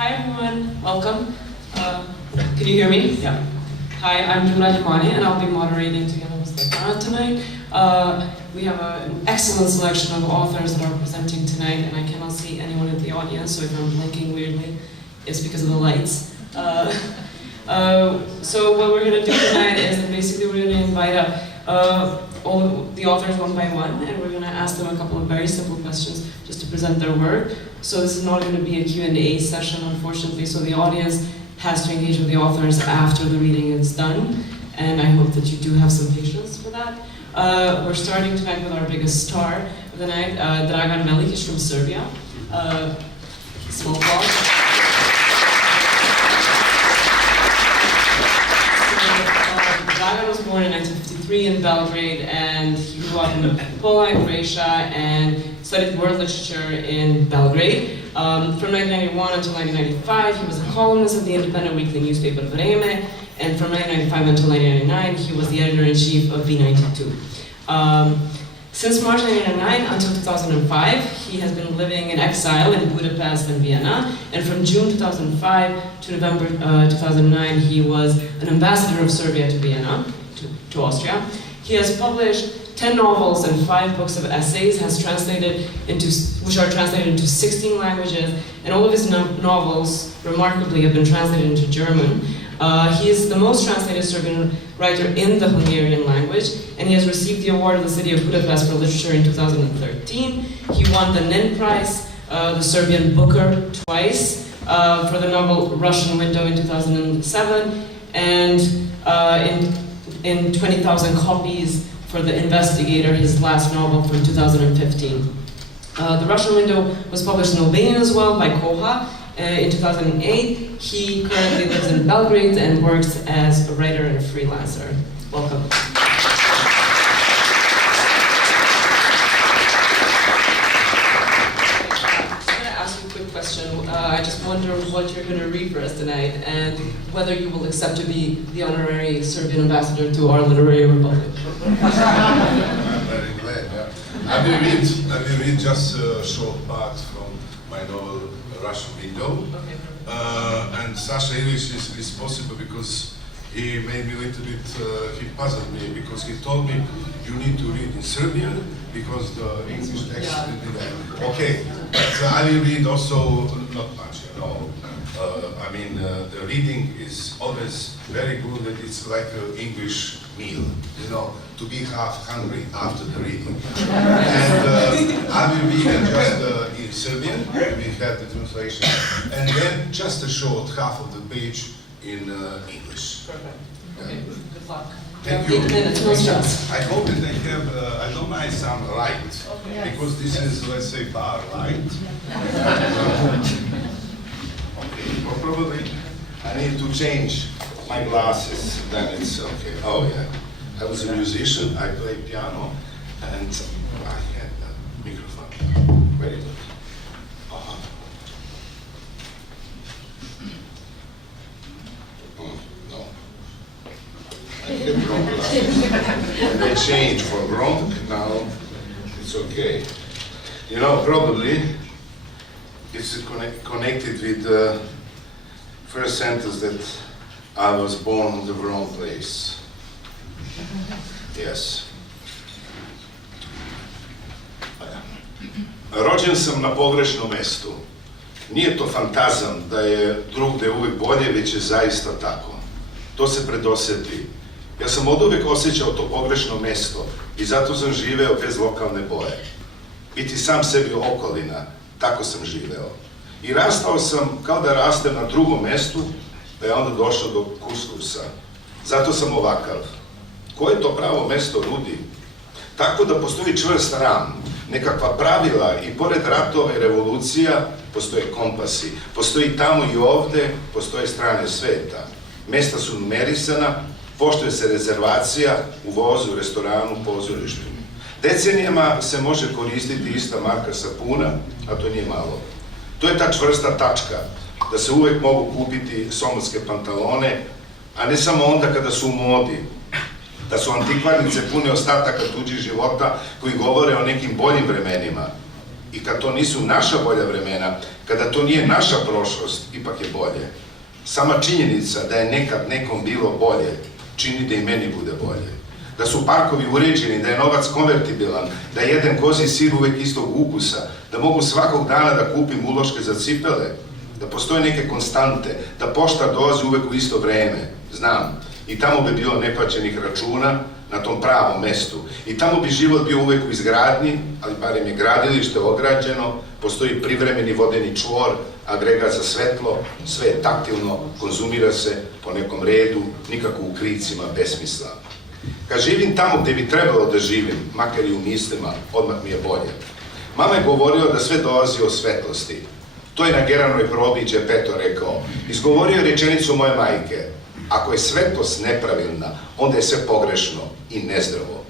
Hi everyone, welcome. Can you hear me? Yeah. Hi, I'm Limani and I'll be moderating together with Dragan tonight. We have an excellent selection of authors that are presenting tonight, and I cannot see anyone in the audience, so if I'm blinking weirdly, it's because of the lights. So what we're going to do tonight is that basically we're going to invite up all the authors one by one, and we're going to ask them a couple of very simple questions just to present their work. So this is not going to be a Q&A session, unfortunately, so the audience has to engage with the authors after the reading is done, and I hope that you do have some patience for that. We're starting tonight with our biggest star of the night, Dragan Velikić from Serbia. Small applause. Dragan was born in 1953 in Belgrade, and he grew up in Poland, Croatia, and studied world literature in Belgrade. From 1991 until 1995, he was a columnist of the independent weekly newspaper Vreme, and from 1995 until 1999, he was the editor-in-chief of V92. Since March 1999 until 2005, he has been living in exile in Budapest and Vienna, and from June 2005 to November 2009, he was an ambassador of Serbia to Vienna, to Austria. He has published 10 novels and 5 books of essays, which are translated into 16 languages, and all of his novels, remarkably, have been translated into German. He is the most translated Serbian writer in the Hungarian language, and he has received the award of the city of Budapest for literature in 2013. He won the Nin Prize, the Serbian Booker, twice, for the novel Russian Window in 2007, and in 20,000 copies for The Investigator, his last novel from 2015. The Russian Window was published in Albania as well by Koha in 2008. He currently lives in Belgrade and works as a writer and a freelancer. Welcome. I just wonder what you're going to read for us tonight, and whether you will accept to be the honorary Serbian ambassador to our literary republic. I'm very glad. Yeah. I will read just a short part from my novel Russian Window. Okay. And Saša Ilić is responsible because he made me a little bit, he puzzled me because he told me you need to read in Serbian because the English text is there. Okay, but I will read also, not much, you know. The reading is always very good, that it's like an English meal, you know, to be half hungry after the reading. And I will read just in Serbian, we have the translation, and then just a short half of the page in English. Perfect. Okay, good luck. Thank you. 8 minutes, no stress. I hope that I have, I don't mind some light, because this is, let's say, bar light. Okay, or probably I need to change my glasses, then it's okay. Oh yeah, I was a musician, I played piano, and I had a microphone. Very good. No. I had wrong glasses. And I changed for wrong, now it's okay. You know, probably it's connected with the first sentence that I was born in the wrong place. Yes. Rođen sam na pogrešnom mestu. Nije to fantazam da je drugde uvijek bolje, već je zaista tako. To se predosjeti. Ja sam oduvijek osjećao to pogrešno mesto i zato sam živeo bez lokalne boje. Biti sam sebi okolina, tako sam živeo. I rastao sam kao da rastem na drugom mestu, da je onda došao do kuskursa. Zato sam ovakav. Koje to pravo mesto nudi? Tako da postoji čvrst ram, nekakva pravila i pored ratova i revolucija postoje kompasi. Postoji tamo i ovde, postoje strane sveta. Mesta su numerisana, poštuje se rezervacija u vozu, restoranu, pozorištu. Decenijama se može koristiti ista marka sapuna, a to nije malo. To je ta čvrsta tačka, da se uvek mogu kupiti somotske pantalone, a ne samo onda kada su u modi, da su antikvarnice pune ostataka tuđih života koji govore o nekim boljim vremenima. i kad to nisu naša bolja vremena, kada to nije naša prošlost, ipak je bolje. Sama činjenica da je nekad nekom bilo bolje, čini da i meni bude bolje. Da su parkovi uređeni, da je novac konvertibilan, da jedem kozji sir uvek istog ukusa, da mogu svakog dana da kupim uloške za cipele, da postoje neke konstante, da pošta dolazi uvek u isto vreme, znam. I tamo bi bilo neplaćenih računa na tom pravom mestu. I tamo bi život bio uvek u izgradnji, ali barem je gradilište ograđeno, postoji privremeni vodeni čvor, agregat za svetlo, sve je taktilno, konzumira se po nekom redu, nikako u kricima besmisla. Kad živim tamo gde bi trebalo da živim, makar i u mislima, odmah mi je bolje. Mama je govorila da sve dolazi od svetlosti. To je na Geranoj probi Geppetto rekao. Izgovorio je rečenicu moje majke. Ako je svetlost nepravilna, onda je sve pogrešno i nezdravo.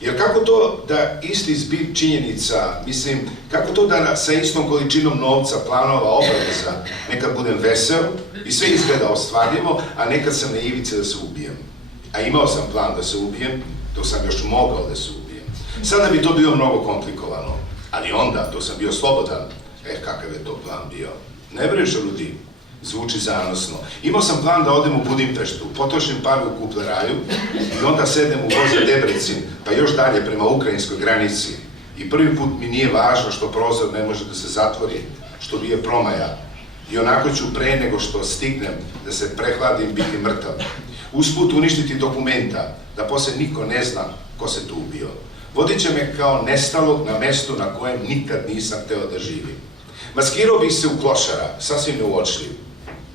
Jer kako to da isti zbir činjenica, mislim, kako to da sa istom količinom novca, planova, obaveza, nekad budem vesel i sve izgleda ostvarljivo, a nekad sam na ivici da se ubijem. A imao sam plan da se ubijem, dok sam još mogao da se ubijem. Sada bi to bilo mnogo komplikovano, ali onda, dok sam bio slobodan, kakav je to plan bio? Ne breš, ljudi, zvuči zanosno. Imao sam plan da odem u Budimpeštu, potrošim pare u kupleraju i onda sedem u voz za Debrecin, pa još dalje prema ukrajinskoj granici. I prvi put mi nije važno što prozor ne može da se zatvori, što bije promaja. I onako ću pre nego što stignem da se prehladim biti mrtav. Usput uništiti dokumenta, da posle niko ne zna ko se tu ubio. Vodit će me kao nestalog na mestu na kojem nikad nisam hteo da živim. Maskirao bih se u klošara, sasvim neuočljiv.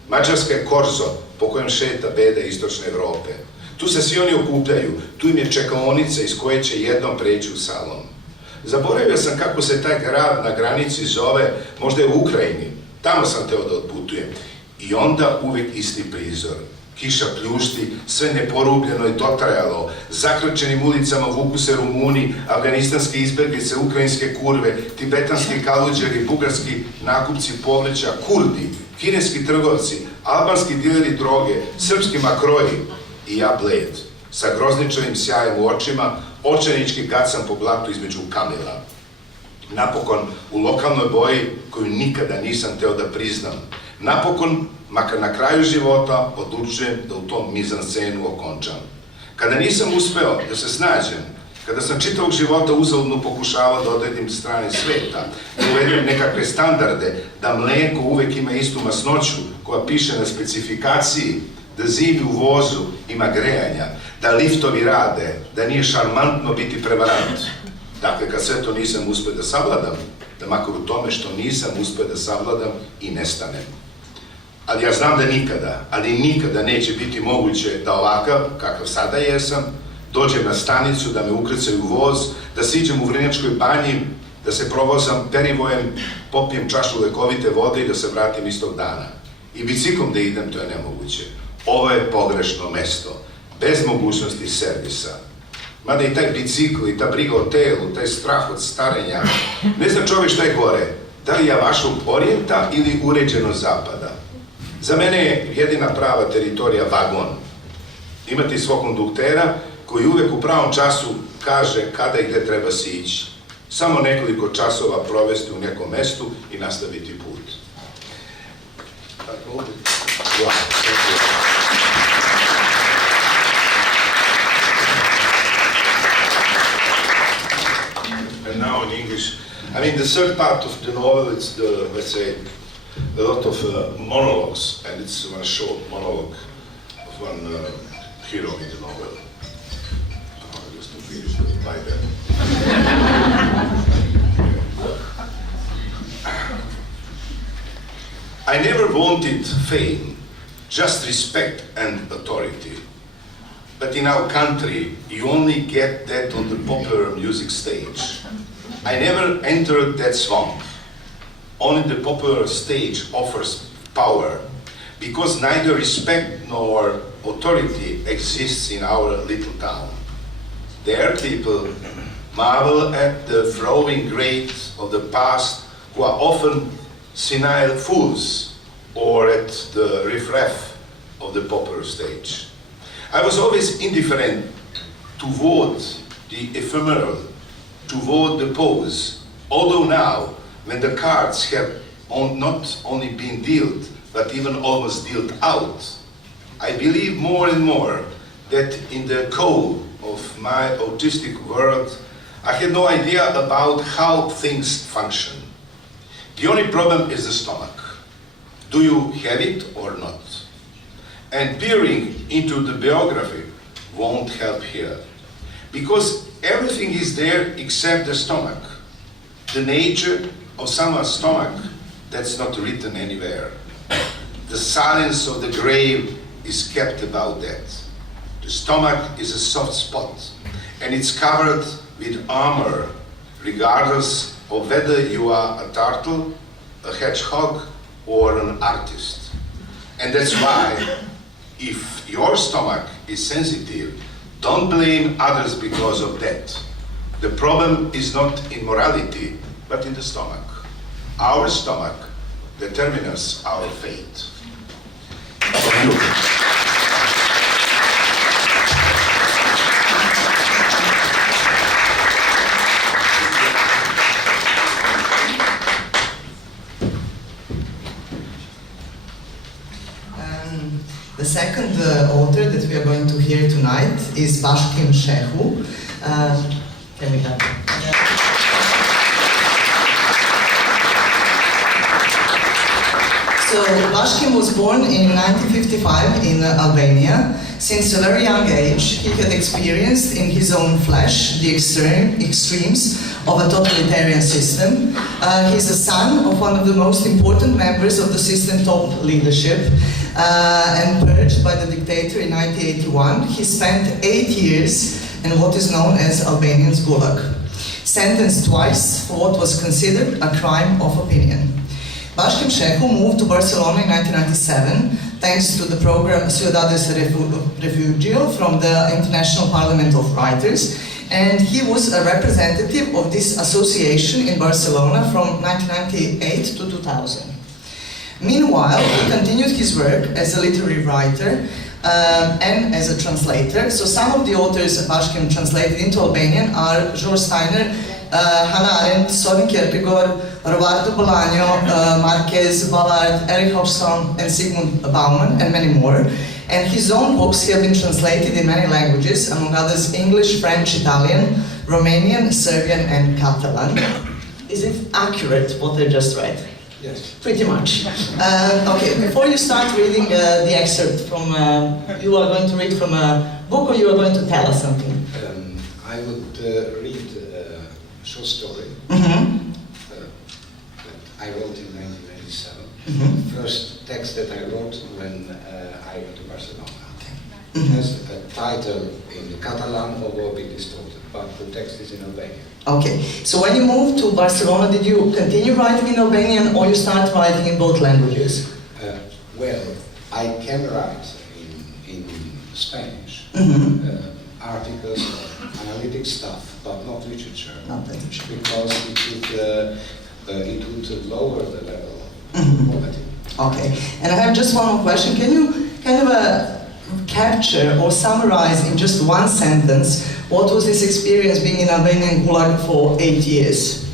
Mađarska je korzo po kojem šeta beda istočne Evrope. Tu se svi oni okupljaju, tu im je čekaonica iz koje će jednom preći u salon. Zaboravio sam kako se taj grad na granici zove, možda je u Ukrajini. Tamo sam teo da otputujem. I onda uvek isti prizor. Kiša pljušti, sve neporubljeno i dotrajalo, zakrčenim ulicama vuku se Rumuni, afganistanske izbeglice, ukrajinske kurve, tibetanski kaluđeri, bugarski nakupci povrća, Kurdi, kineski trgovci, albanski dileri droge, srpski makroji i ja bled, sa grozničavim sjajem u očima, očajnički gacam po blatu između kamila. Napokon, u lokalnoj boji koju nikada nisam teo da priznam, napokon, makar na kraju života, odlučujem da u tom mizanscenu okončam. Kada nisam uspeo da se snađem, kada sam čitavog života uzaludno pokušavao da odredim strane sveta, da uvedem nekakve standarde, da mleko uvek ima istu masnoću koja piše na specifikaciji, da zimi u vozu ima grejanja, da liftovi rade, da nije šarmantno biti prevarant. Dakle, kad sve to nisam uspeo da savladam, da makar u tome što nisam uspeo da savladam i nestanem. Ali ja znam da nikada, ali nikada neće biti moguće da ovakav, kakav sada jesam, dođem na stanicu, da me ukrcaju u voz, da siđem u Vrnjačkoj banji, da se provozam perivojem, popijem čašu lekovite vode i da se vratim istog dana. I biciklom da idem, to je nemoguće. Ovo je pogrešno mesto, bez mogućnosti servisa. Mada i taj bicikl i ta briga o telu, taj strah od starenja, ne zna čovjek šta je gore, da li javašluk orijenta ili uređeno zapada. Za mene je jedina prava teritorija vagon. Imate i svog konduktera koji uvek u pravom času kaže kada i gde treba se ići. Samo nekoliko časova provesti u nekom mestu i nastaviti put. And now in English, I mean, the third part of the novel, it's the, let's say, a lot of monologues, and it's one short monologue of one hero in the novel. Just to finish by that. I never wanted fame, just respect and authority. But in our country, you only get that on the popular music stage. I never entered that swamp. Only the popular stage offers power, because neither respect nor authority exists in our little town. There people marvel at the flowing greats of the past who are often senile fools, or at the riffraff of the popular stage. I was always indifferent toward the ephemeral, toward the pose, although now when the cards have not only been dealt, but even almost dealt out, I believe more and more that in the core of my autistic world, I had no idea about how things function. The only problem is the stomach. Do you have it or not? And peering into the biography won't help here, because everything is there except the stomach. The nature of someone's stomach, that's not written anywhere. The silence of the grave is kept about that. The stomach is a soft spot, and it's covered with armor, regardless of whether you are a turtle, a hedgehog, or an artist. And that's why, if your stomach is sensitive, don't blame others because of that. The problem is not in morality, but in the stomach. Our stomach determines our fate. Thank you. The second author that we are going to hear tonight is Bashkim Shehu. Can we have him? So Bashkim was born in 1955 in Albania. Since a very young age, he had experienced in his own flesh the extremes of a totalitarian system. He's the son of one of the most important members of the system top leadership. And purged by the dictator in 1981, he spent 8 years in what is known as Albanian's Gulag, sentenced twice for what was considered a crime of opinion. Bashkim Shehu moved to Barcelona in 1997 thanks to the program Ciudades Refugio from the International Parliament of Writers, and he was a representative of this association in Barcelona from 1998 to 2000. Meanwhile, he continued his work as a literary writer and as a translator. So some of the authors Bashkim translated into Albanian are George Steiner, Hannah Arendt, Soren Kierkegaard, Roberto Bolaño, Marquez, Ballard, Eric Hobsbawm, and Sigmund Bauman, and many more. And his own books have been translated in many languages, among others English, French, Italian, Romanian, Serbian, and Catalan. Is it accurate what I just read? Yes. Pretty much. Okay, before you start reading the excerpt from, you are going to read from a book or you are going to tell us something? I would read a short story that I wrote in 1997. First text that I wrote when I went to Barcelona. It has a title in Catalan, although a bit distorted, but the text is in Albanian. Okay, so when you moved to Barcelona, did you continue writing in Albanian or you start writing in both languages? Well, I can write in Spanish, articles, analytic stuff, but not literature. Not literature. Because it would lower the level of quality. Okay, and I have just one more question. Can you kind of capture or summarize in just one sentence what was this experience being in Albanian Gulag for 8 years?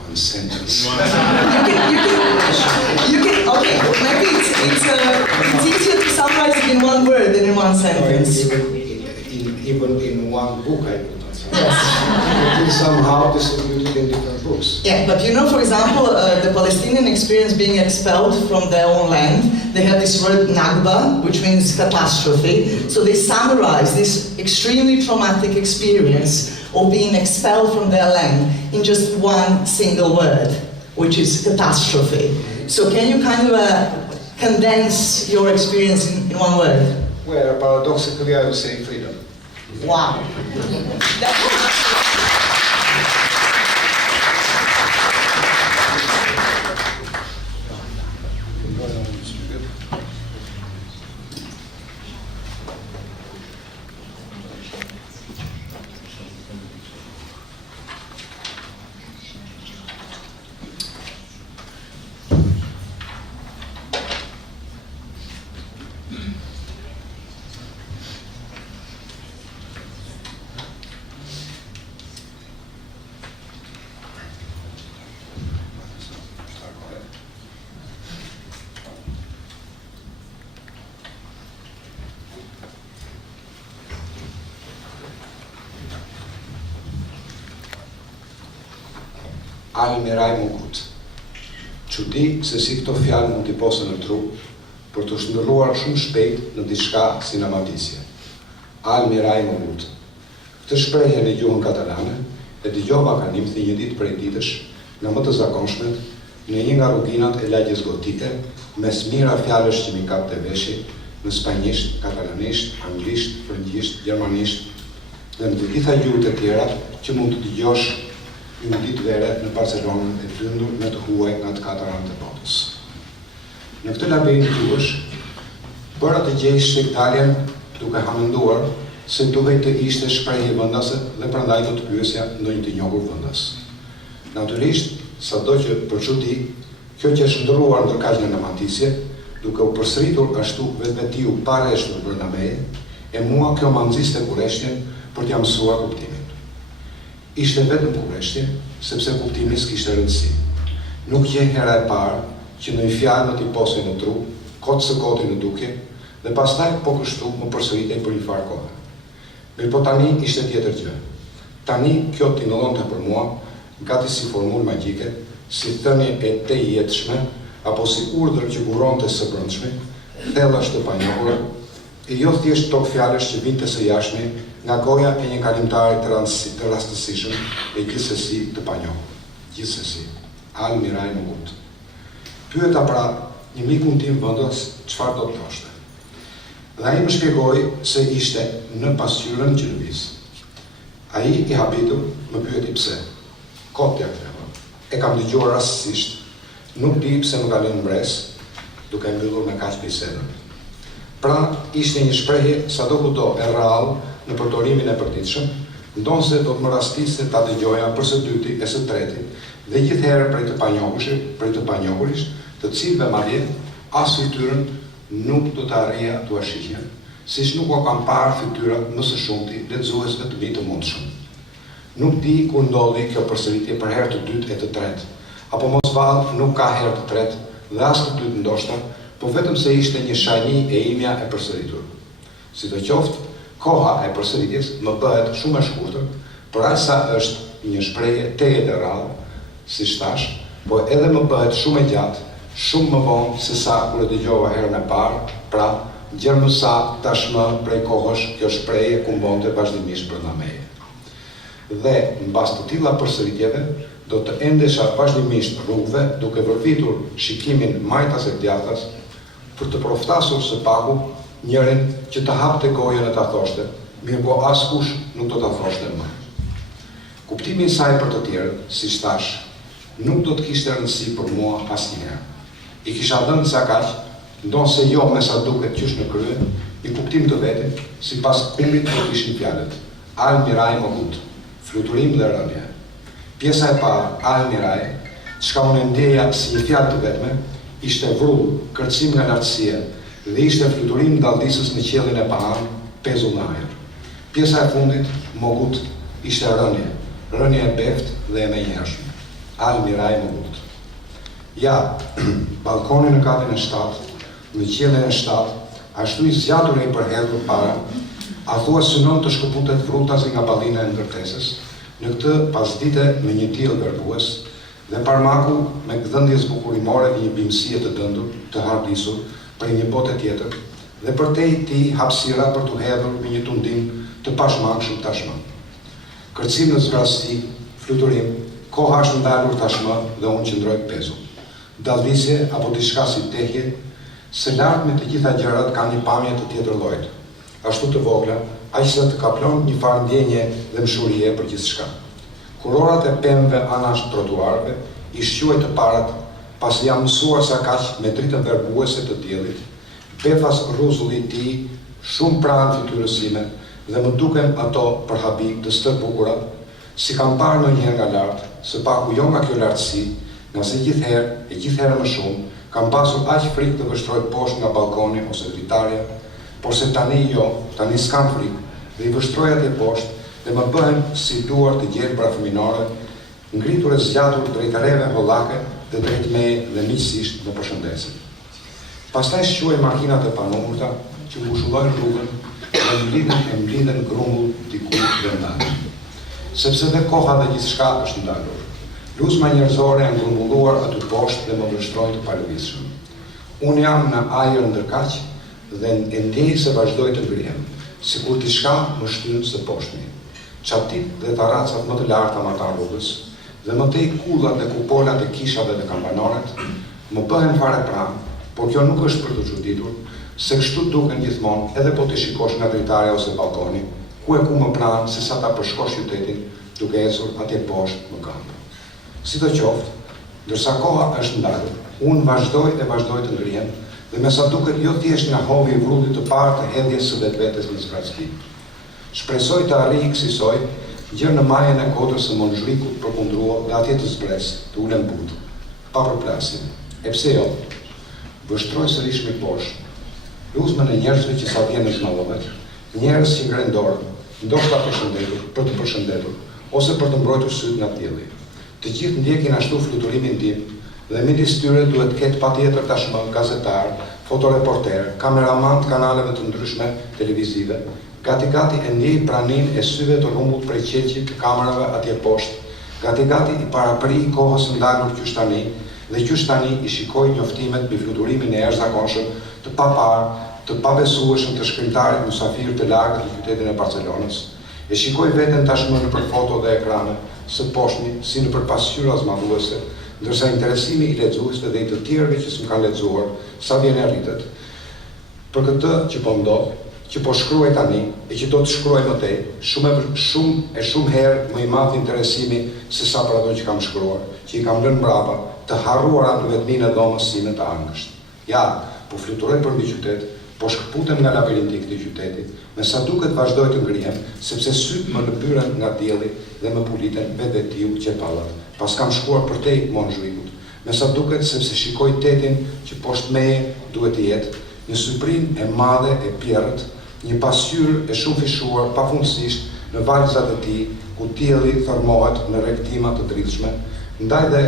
One sentence. You can, okay, maybe it's easier to summarize it in one word than in one sentence. Even in one book I could not summarize. It is somehow distributed in different books. Yeah, but you know, for example, the Palestinian experience being expelled from their own land, they have this word Nakba, which means catastrophe. So they summarize this extremely traumatic experience of being expelled from their land in just one single word, which is catastrophe. So can you kind of condense your experience in one word? Well, paradoxically, I would say freedom. Wow. Almiraj Mugut. Çudi se si këto fjalë mund t'i posen në tru, për të shndërruar shumë shpejt në diçka sinematisje. Almiraj Mugut. Këtë shprehje në gjuhën katalane e dëgjova ka nimthi një ditë prej ditësh, në më të zakonshmet, në një nga rruginat e lagjes gotike, mes mira fjalësh që mi kap të veshi, në spanjisht, katalanisht, anglisht, frëngjisht, gjermanisht, dhe në të gjitha gjuhët e tjera që mund të dëgjosh një ditë vere në Barcelonën e tyndur me të huaj nga të kataran të botës. Në këtë labirin gjuhësh, bëra të gjejsh shqiptarjen duke hamenduar se duhej të ishte shprehje vendase dhe prandaj do të pyesja ndonjë të njohur vendas. Natyrisht, sado që për çudi, kjo që është ndërruar ndër kaq në matisje, duke u përsëritur ashtu vetvetiu pa rreshtur brenda meje, e mua kjo më nxiste kurreshtjen për t'ia mësuar kuptimin. Ishte vetëm kurreshtje, sepse kuptimi s'kishte rëndësi. Nuk gjej hera e parë që në një fjalë më t'i posej në tru, kotë së koti në dukje, dhe pastaj po kështu më përsëritej për një farë kohë. Mirë po tani ishte tjetër gjë. Tani kjo t'i ndodhonte për mua, gati si formulë magjike, si thënie e te i jetëshme, apo si urdhër që buronte së brendshme, thellash të panjohura, e jo thjesht tok fjalësh që vinte së jashtme nga goja e një kalimtari të rastësishëm e gjithsesi të panjohur. Gjithsesi, Almiraj Mugut. Pyeta pra një mikun tim vendos çfarë do të thoshte. Dhe ai më shpjegoi se ishte në pasqyrën që lëviz. Ai i habitur më pyeti pse. Kopja këthe. E kam dëgjuar rastësisht. Nuk di pse më ka lënë mbres, duke mbyllur me kaq bisedën. Pra, ishte një shprehje sadokudo e rrallë në përdorimin e përditshëm, ndonse do të më rastiste ta dëgjoja për së dyti e së treti, dhe gjithherë prej të panjohurisht, të cilëve madje as fytyrën nuk do të arrija t'u shihja, siç nuk o kam parë fytyrat më së shumti lexuesve të mi të mundshëm. Nuk di kur ndodhi kjo përsëritje për herë të dytë e të tretë, apo mos vallë nuk ka herë të tretë dhe as të dytë ndoshta, po vetëm se ishte një shani e imja e përsëritur. Sidoqoftë, koha e përsëritjes më bëhet shumë e shkurtër, por aq sa është një shprehje tejet e rrallë, si thash, po edhe më bëhet shumë e gjatë, shumë më vonë se sa kur e dëgjova herën e parë, pra gjermë sa tashmë prej kohësh kjo shprehje kumbonte vazhdimisht brenda meje. Dhe mbas të tilla përsëritjeve, do të endesha vazhdimisht rrugëve duke vërvitur shikimin majtas e djathtas për të proftasur së paku njërin që të hapte gojën e ta thoshte, mirë po askush nuk do ta thoshte më. Kuptimi i saj për të tjerët, siç thash, nuk do të kishte rëndësi për mua asnjëherë. I kisha dhënë sa kaq, ndonse jo me sa duket qysh në krye, një kuptim të vetit, sipas kumbit që kishin fjalët. Almiraj Mugut, fluturim dhe rënje. Pjesa e parë, Almiraj, çka unë ndjeja si një fjalë të vetme, ishte vrull, kërcim nga lartësia, dhe ishte fluturim dalldisës në qiellin e pahan, pezull në ajër. Pjesa e fundit, Mugut, ishte rënje e beft dhe e menjëhershme. Almiraj Mugut. Ja, balkoni në katin e 7, në qiellin e 7, ashtu i zgjatur e i përhedhur para, a thua synon të shkëputet frutazi nga ballina e ndërtesës, në këtë pasdite me një tillë verbues, dhe parmaku me gdhëndjes bukurimore dhe një bimësie të dëndur, të hardisur, për një bote tjetër, dhe përtej ti hapësira për të hedhur me një tundim të pashmangshëm tashmë. Kërcim në zvrasti, fluturim, koha është ndalur tashmë dhe unë qëndroj pezull. Dalldisje apo diçka si tehje, se lart me të gjitha gjërat ka një pamje të tjetër llojit. Ashtu të vogla, aq sa të kaplon një farë ndjenje dhe mshurie për gjithçka. Kurorat e pemëve anash trotuarve i shquaj të parat, pas jam mësuar sa kaq me dritën verbuese të diellit, befas rruzulli i tij shumë pranë fytyrës sime dhe më duken ato për habi të stër bukurat, si kam parë ndonjëherë nga lart, së paku jo nga kjo lartësi, nga se gjithherë më shumë, kam pasur aq frikë të vështroj poshtë nga balkoni ose dritarja, por se tani jo, tani s'kam frikë, dhe i vështroj atje poshtë dhe më bëhen si duar të gjelbra fëminore, ngritur e zgjatur drejt rreve hollake dhe drejt meje dhe miqësisht më përshëndesin. Pastaj shquaj makinat e panumurta që mbushullojnë rrugën dhe mblidhen grumbull diku dhe ndalë. Sepse dhe koha dhe gjithçka është ndalur. Luzma njerëzore janë grumbulluar aty poshtë dhe më vështrojnë të palëvizshëm. Unë jam në ajër ndërkaq dhe e ndjej se vazhdoj të ngrihem, sikur diçka më shtyn së poshtmi. Çatit dhe taracat më të larta martan rrugës, dhe më tej kullat dhe kupolat e kishave dhe kampanoret, më bëhen fare pranë, por kjo nuk është për të çuditur, se kështu duken gjithmonë edhe po të shikosh nga dritarja ose balkoni, ku e ku më pranë se sa ta përshkosh qytetin duke ecur atje poshtë më kamp. Sidoqoftë, ndërsa koha është ndalur, unë vazhdoj të ngrihem, dhe me sa duket jo thjesht nga hovi i vrullit të parë të hedhjes së vetvetes në zbrazki. Shpresoj të arrij kësaj gjë në majën e kodrës së Monzhrikut përkundrua dhe atje të zbres, të ulem butë, pa përplasje. E pse jo? Vështroj sërish mi poshtë. Luzmën e njerëzve që sa vjen në zmallovet, njerëz që ngren dorën, ndoshta për të përshëndetur, ose për të mbrojtur syt nga dielli. Të gjithë ndjekin ashtu fluturimin tim, dhe midis tyre duhet ketë patjetër tashmë gazetar, fotoreporter, kameraman të kanaleve të ndryshme televizive, gati e ndjej pranin e syve të rumbut prej qelqit të kamerave atje poshtë, gati i parapri kohës ndalur qysh tani, dhe qysh tani i shikoj njoftimet mbi fluturimin e jashtëzakonshëm të papar, të pabesueshëm të shkrimtarit mysafir të lagët në qytetin e Barcelonës, e shikoj veten tashmë nëpër foto dhe ekrane, së poshtmi si nëpër pasqyra zmadhuese, ndërsa interesimi i lexuesve dhe i të tjerëve që s'm kanë lexuar, sa vjen e rritet. Për këtë që po ndodh, që po shkruaj tani e që do të shkruaj më tej, shumë herë më i madh interesimi se sa për ato që kam shkruar, që i kam lënë mbrapa, të harruara në vetminë e dhomës sime të angësht. Ja, po fluturoj për mbi qytet, po shkëputem nga labirinti i këtij qyteti, me sa duket vazhdoj të ngrihem, sepse syt më lëbyren nga dielli dhe më puliten vetvetiu qepallat. Pas kam shkuar përtej Monzhrikut, me sa duket sepse shikoj tetin që poshtë meje duhet të jetë, një syprin e madhe e pjerrët, një pasqyrë e shumë fishuar pafundësisht në valzat e tij, ku dielli thërmohet në rektima të dritshme, ndaj dhe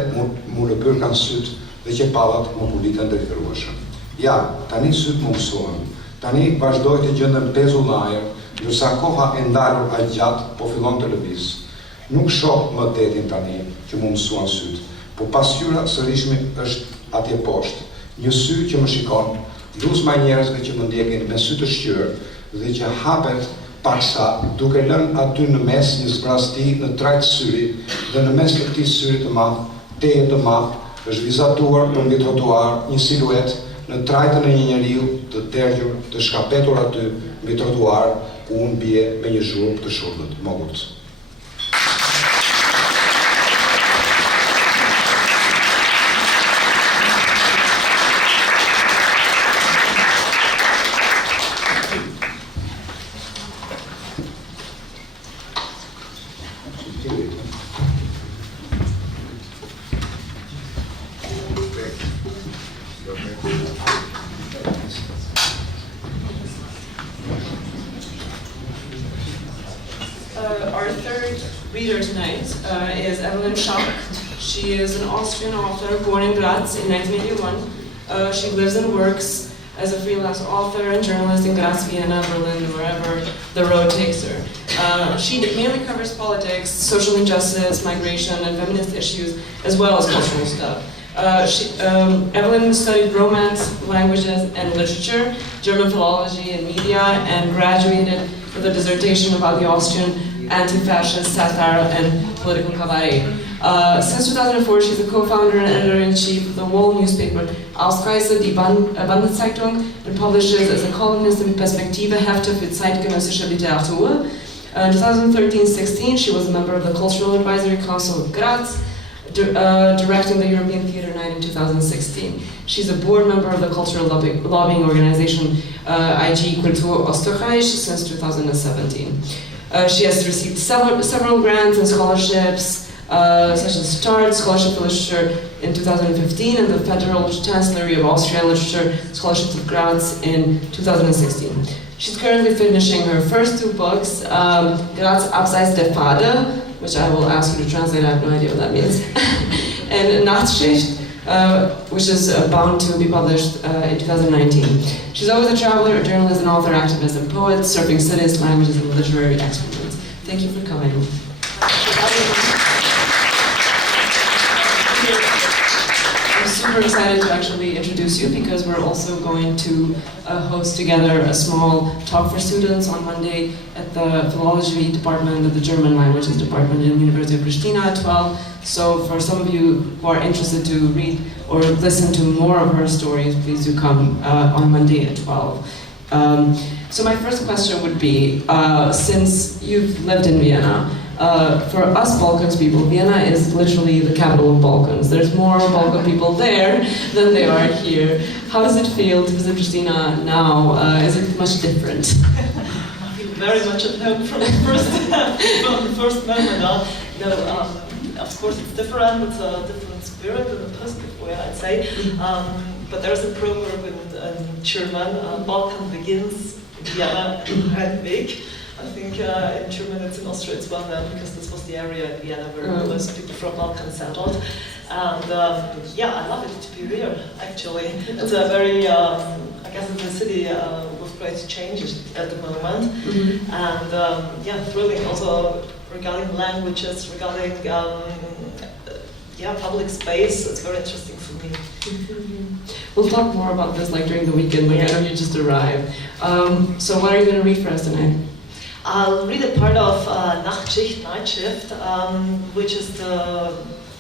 mu lëbyr kanë syt dhe qepallat më puliten drejtërueshëm. Ja, tani syt më mësuan, tani vazhdoj të gjendem pezull në ajër, ndërsa koha e ndalur aq gjatë po fillon të lëviz. Nuk shoh më tetin tani që më mësuan syt, po pasqyra sërishmi është atje poshtë, një sy që më shikon, luzma njerëzve që më ndjekin me sy të shqyrë dhe që hapet paksa duke lënë aty në mes një zbrasti në trajt syri dhe në mes të këtij syri të madh, teje të madh, është vizatuar për mbi trotuar një siluet në trajtën e një njeriu të tergjur, të shkapetur aty mbi trotuar ku unë bie me një zhurmë të shurdhët, mogut. Our third reader tonight is Evelyn Schalk. She is an Austrian author born in Graz in 1981. She lives and works as a freelance author and journalist in Graz, Vienna, Berlin, wherever the road takes her. She mainly covers politics, social injustice, migration, and feminist issues, as well as cultural stuff. Evelyn studied Romance, languages, and literature, German philology and media, and graduated with a dissertation about the Austrian anti-fascist satire and political cabaret. Since 2004, she's a co-founder and editor-in-chief of the whole newspaper Ausreise, die Bandezeitung, and publishes as a columnist in Perspektive Hefte für zeitgenössische Literatur. In 2013-16, she was a member of the Cultural Advisory Council of Graz, directing the European Theatre Night in 2016. She's a board member of the cultural lobbying organization I.Gj Österreich since 2017. She has received several grants and scholarships, such as START Scholarship for Literature in 2015 and the Federal Chancellery of Austrian Literature Scholarship of Graz in 2016. She's currently finishing her first two books, Graz Abseits der Pfade, which I will ask you to translate, I have no idea what that means, and Nachtschicht, which is bound to be published in 2019. She's always a traveler, a journalist, an author, activist, and poet, serving cities, languages, and literary experiments. Thank you for coming. super excited to actually introduce you because we're also going to host together a small talk for students on Monday at the philology department of the German languages department in the University of Prishtina at 12. So for some of you who are interested to read or listen to more of her stories, please do come on Monday at 12. So my first question would be, since you've lived in Vienna, for us Balkans people, Vienna is literally the capital of Balkans. There's more Balkan people there than there are here. How does it feel to visit Prishtina now? Is it much different? I feel very much at home from the first moment on. No, of course it's different. It's a different spirit in a positive way, I'd say. But there's a proverb in German, Balkan begins in Vienna and Weg. I think in German it's in Austria it's well known because this was the area in Vienna where most people from Balkan settled. And yeah, I love it to be here, actually. It's a very, I guess it's a city with great changes at the moment. Mm-hmm. And yeah, thrilling also regarding languages, regarding yeah, public space. It's very interesting for me. Mm-hmm. We'll talk more about this like during the weekend, like I know you just arrived. So what are you going to read for us tonight? I'll read a part of Nachtschicht, Night Shift, which is the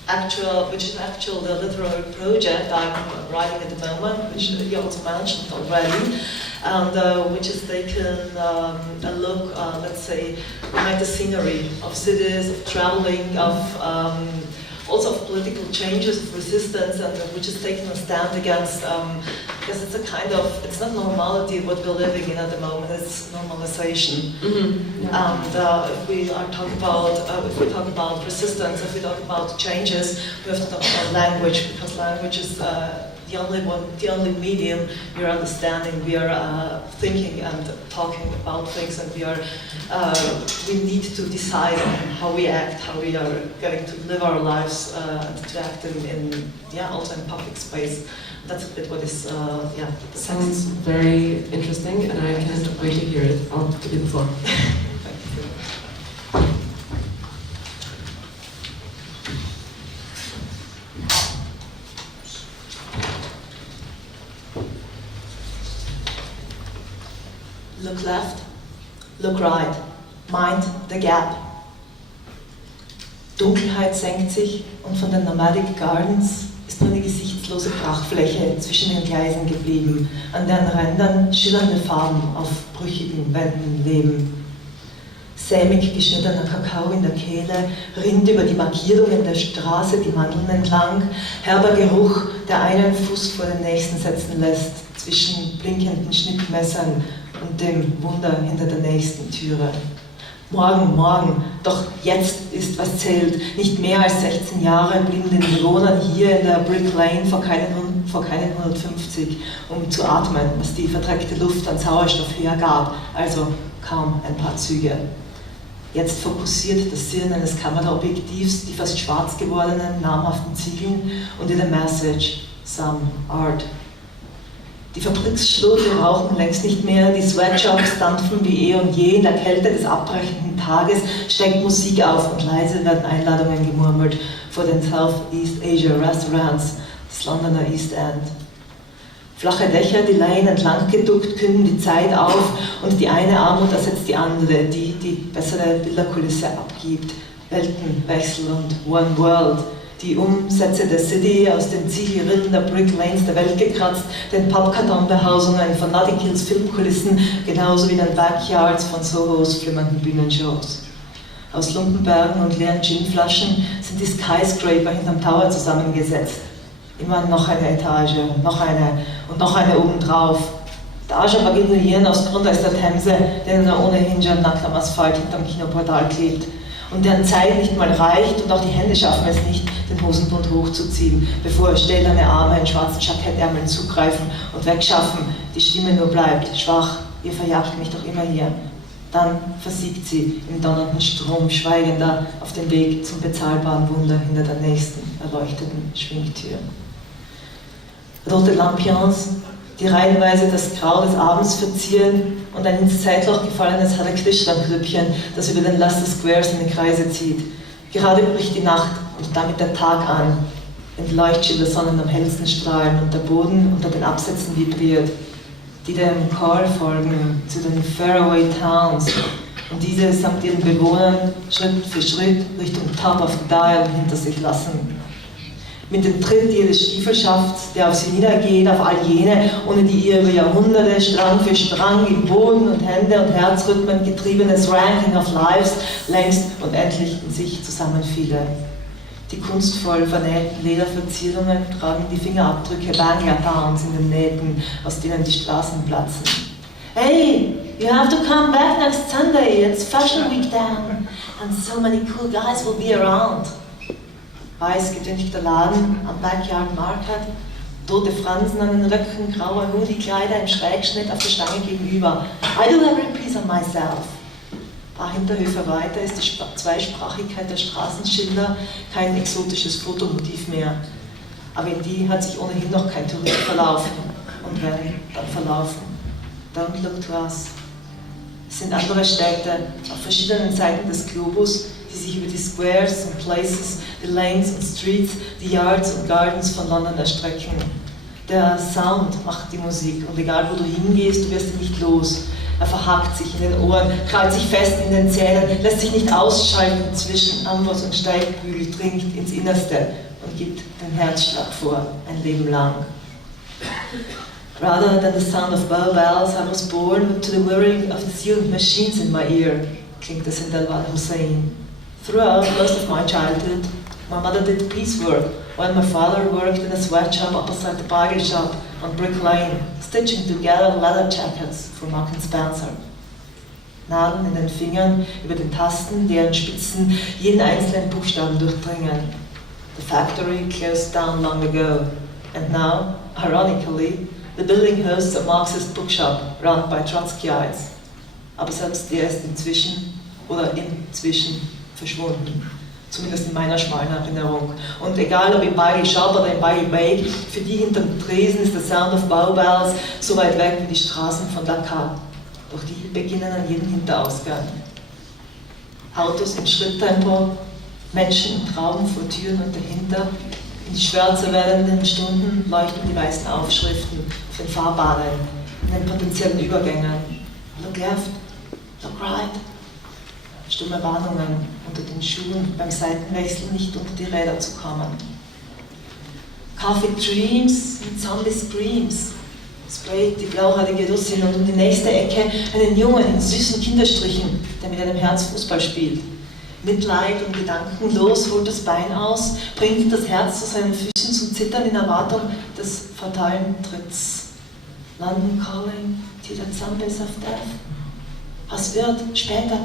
literary project I'm writing at the moment, which you also mentioned already, and which is taken a look, let's say, behind the scenery of cities, of traveling, of also of political changes, of resistance, and which is taking a stand against, because it's a kind of, it's not normality what we're living in at the moment, it's normalization. Mm-hmm. Yeah. And if we talk about resistance, if we talk about changes, we have to talk about language, because language is the only medium we are understanding, we are thinking and talking about things, and we need to decide on how we act, how we are going to live our lives, and to act in also in public space. That's a bit what is, yeah. Sounds very interesting, and I can't wait to hear it. I'll give you the floor. Look left, look right, mind the gap. Dunkelheit senkt sich und von den Nomadic Gardens ist nur eine gesichtslose Brachfläche zwischen den Gleisen geblieben, an deren Rändern schillernde Farben auf brüchigen Wänden leben. Sämig geschnittener Kakao in der Kehle rinnt über die Markierungen der Straße die Mandeln entlang, herber Geruch, der einen Fuß vor den nächsten setzen lässt, zwischen blinkenden Schnittmessern und dem Wunder hinter der nächsten Türe. Morgen, morgen, doch jetzt ist, was zählt. Nicht mehr als 16 Jahre blieben den Bewohnern hier in der Brick Lane vor keinen 150, um zu atmen, was die verdreckte Luft an Sauerstoff hergab, also kaum ein paar Züge. Jetzt fokussiert das Sirren eines Kameraobjektivs die fast schwarz gewordenen, namhaften Ziegeln und ihre Message, some art. Die Fabriksschlote rauchen längst nicht mehr, die Sweatshops dampfen wie eh und je, in der Kälte des abbrechenden Tages steigt Musik auf und leise werden Einladungen gemurmelt vor den Southeast Asia Restaurants des Londoner East End. Flache Dächer, die Lane entlang geduckt, künden die Zeit auf und die eine Armut ersetzt die andere, die bessere Bilderkulisse abgibt. Weltenwechsel und One World. Die Umsätze der City aus den Ziegelrillen der Brick Lanes der Welt gekratzt, den Pappkartonbehausungen von Notting Hills Filmkulissen, genauso wie den Backyards von Sohos flimmernden Bühnenshows. Aus Lumpenbergen und leeren Ginflaschen sind die Skyscraper hinterm Tower zusammengesetzt. Immer noch eine Etage, noch eine und noch eine obendrauf. Etagen vaginieren aus Grund aus der Themse, denen er ohnehin schon nackt am Asphalt hinterm Kinoportal klebt. Und deren Zeit nicht mal reicht und auch die Hände schaffen es nicht, den Hosenbund hochzuziehen, bevor stählerne Arme in schwarzen Jackettärmeln zugreifen und wegschaffen. Die Stimme nur bleibt, schwach, ihr verjagt mich doch immer hier. Dann versiegt sie im donnernden Strom, schweigender auf dem Weg zum bezahlbaren Wunder hinter der nächsten erleuchteten Schwingtür. Rote Lampions, die reihenweise das Grau des Abends verzieren und ein ins Zeitloch gefallenes Hare Krishna-Grüppchen, das über den Leicester Square seine Kreise zieht. Gerade bricht die Nacht und damit der Tag an. wenn die Leuchtschildersonnen am hellsten strahlen und der Boden unter den Absätzen vibriert, die dem Chor folgen zu den Faraway Towns und diese samt ihren Bewohnern Schritt für Schritt Richtung Top of the Dial hinter sich lassen. Mit dem Tritt jedes Stiefelschafts, der auf sie niedergeht, auf all jene, ohne die ihr über Jahrhunderte Strang für Strang in Boden und Hände und Herzrhythmen getriebenes Ranking of Lives längst und endlich in sich zusammenfiele. Die kunstvoll vernähten Lederverzierungen tragen die Fingerabdrücke Bangla-Towns in den Nähten, aus denen die Straßen platzen. Hey, you have to come back next Sunday, it's Fashion Week down, and so many cool guys will be around. Weiß getünchter Laden am Backyard Market, tote Fransen an den Röcken, graue Hoodie-Kleider im Schrägschnitt auf der Stange gegenüber. I do every piece on myself. Ein paar Hinterhöfe weiter ist die Zweisprachigkeit der Straßenschilder kein exotisches Fotomotiv mehr. Aber in die hat sich ohnehin noch kein Tourist verlaufen. Und wenn, dann verlaufen. Don't look to us. Es sind andere Städte auf verschiedenen Seiten des Globus, die sich über die Squares und Places, die Lanes und Streets, die Yards und Gardens von London erstrecken. Der Sound macht die Musik und egal wo du hingehst, du wirst ihn nicht los. Er verhakt sich in den Ohren, krallt sich fest in den Zähnen, lässt sich nicht ausschalten zwischen Amboss und Steigbügel, dringt ins Innerste und gibt den Herzschlag vor, ein Leben lang. Rather than the sound of bow bells, I was born to the whirring of the sealed machines in my ear, klingt es in Delwar Hussein. Throughout most of my childhood, my mother did piecework, while my father worked in a sweatshop opposite the bargain shop on Brick Lane, stitching together leather jackets for Mark & Spencer. Nadeln in den Fingern, über den Tasten, deren Spitzen jeden einzelnen Buchstaben durchdringen. The factory closed down long ago, and now, ironically, the building hosts a Marxist bookshop run by Trotskyites. Aber selbst der ist inzwischen verschwunden. Zumindest in meiner schmalen Erinnerung. Und egal ob im Baggy Shop oder im Baggy Bake, für die hinterm Tresen ist der Sound of Bow Bells so weit weg wie die Straßen von Dakar. Doch die beginnen an jedem Hinterausgang. Autos im Schritttempo, Menschen und Trauben vor Türen und dahinter. In die schwärzer werdenden Stunden leuchten die weißen Aufschriften auf den Fahrbahnen, in den potenziellen Übergängen. Look left, look right. Stumme Warnungen unter den Schuhen, beim Seitenwechsel nicht unter die Räder zu kommen. Coffee Dreams und Zombie Screams. Sprayt die blauhaarige Russin und um die nächste Ecke einen Jungen in süßen Kinderstrichen, der mit einem Herz Fußball spielt. Mitleid und gedankenlos holt das Bein aus, bringt das Herz zu seinen Füßen zum Zittern in Erwartung des fatalen Tritts. London calling to the zombies of death. Was wird? Später,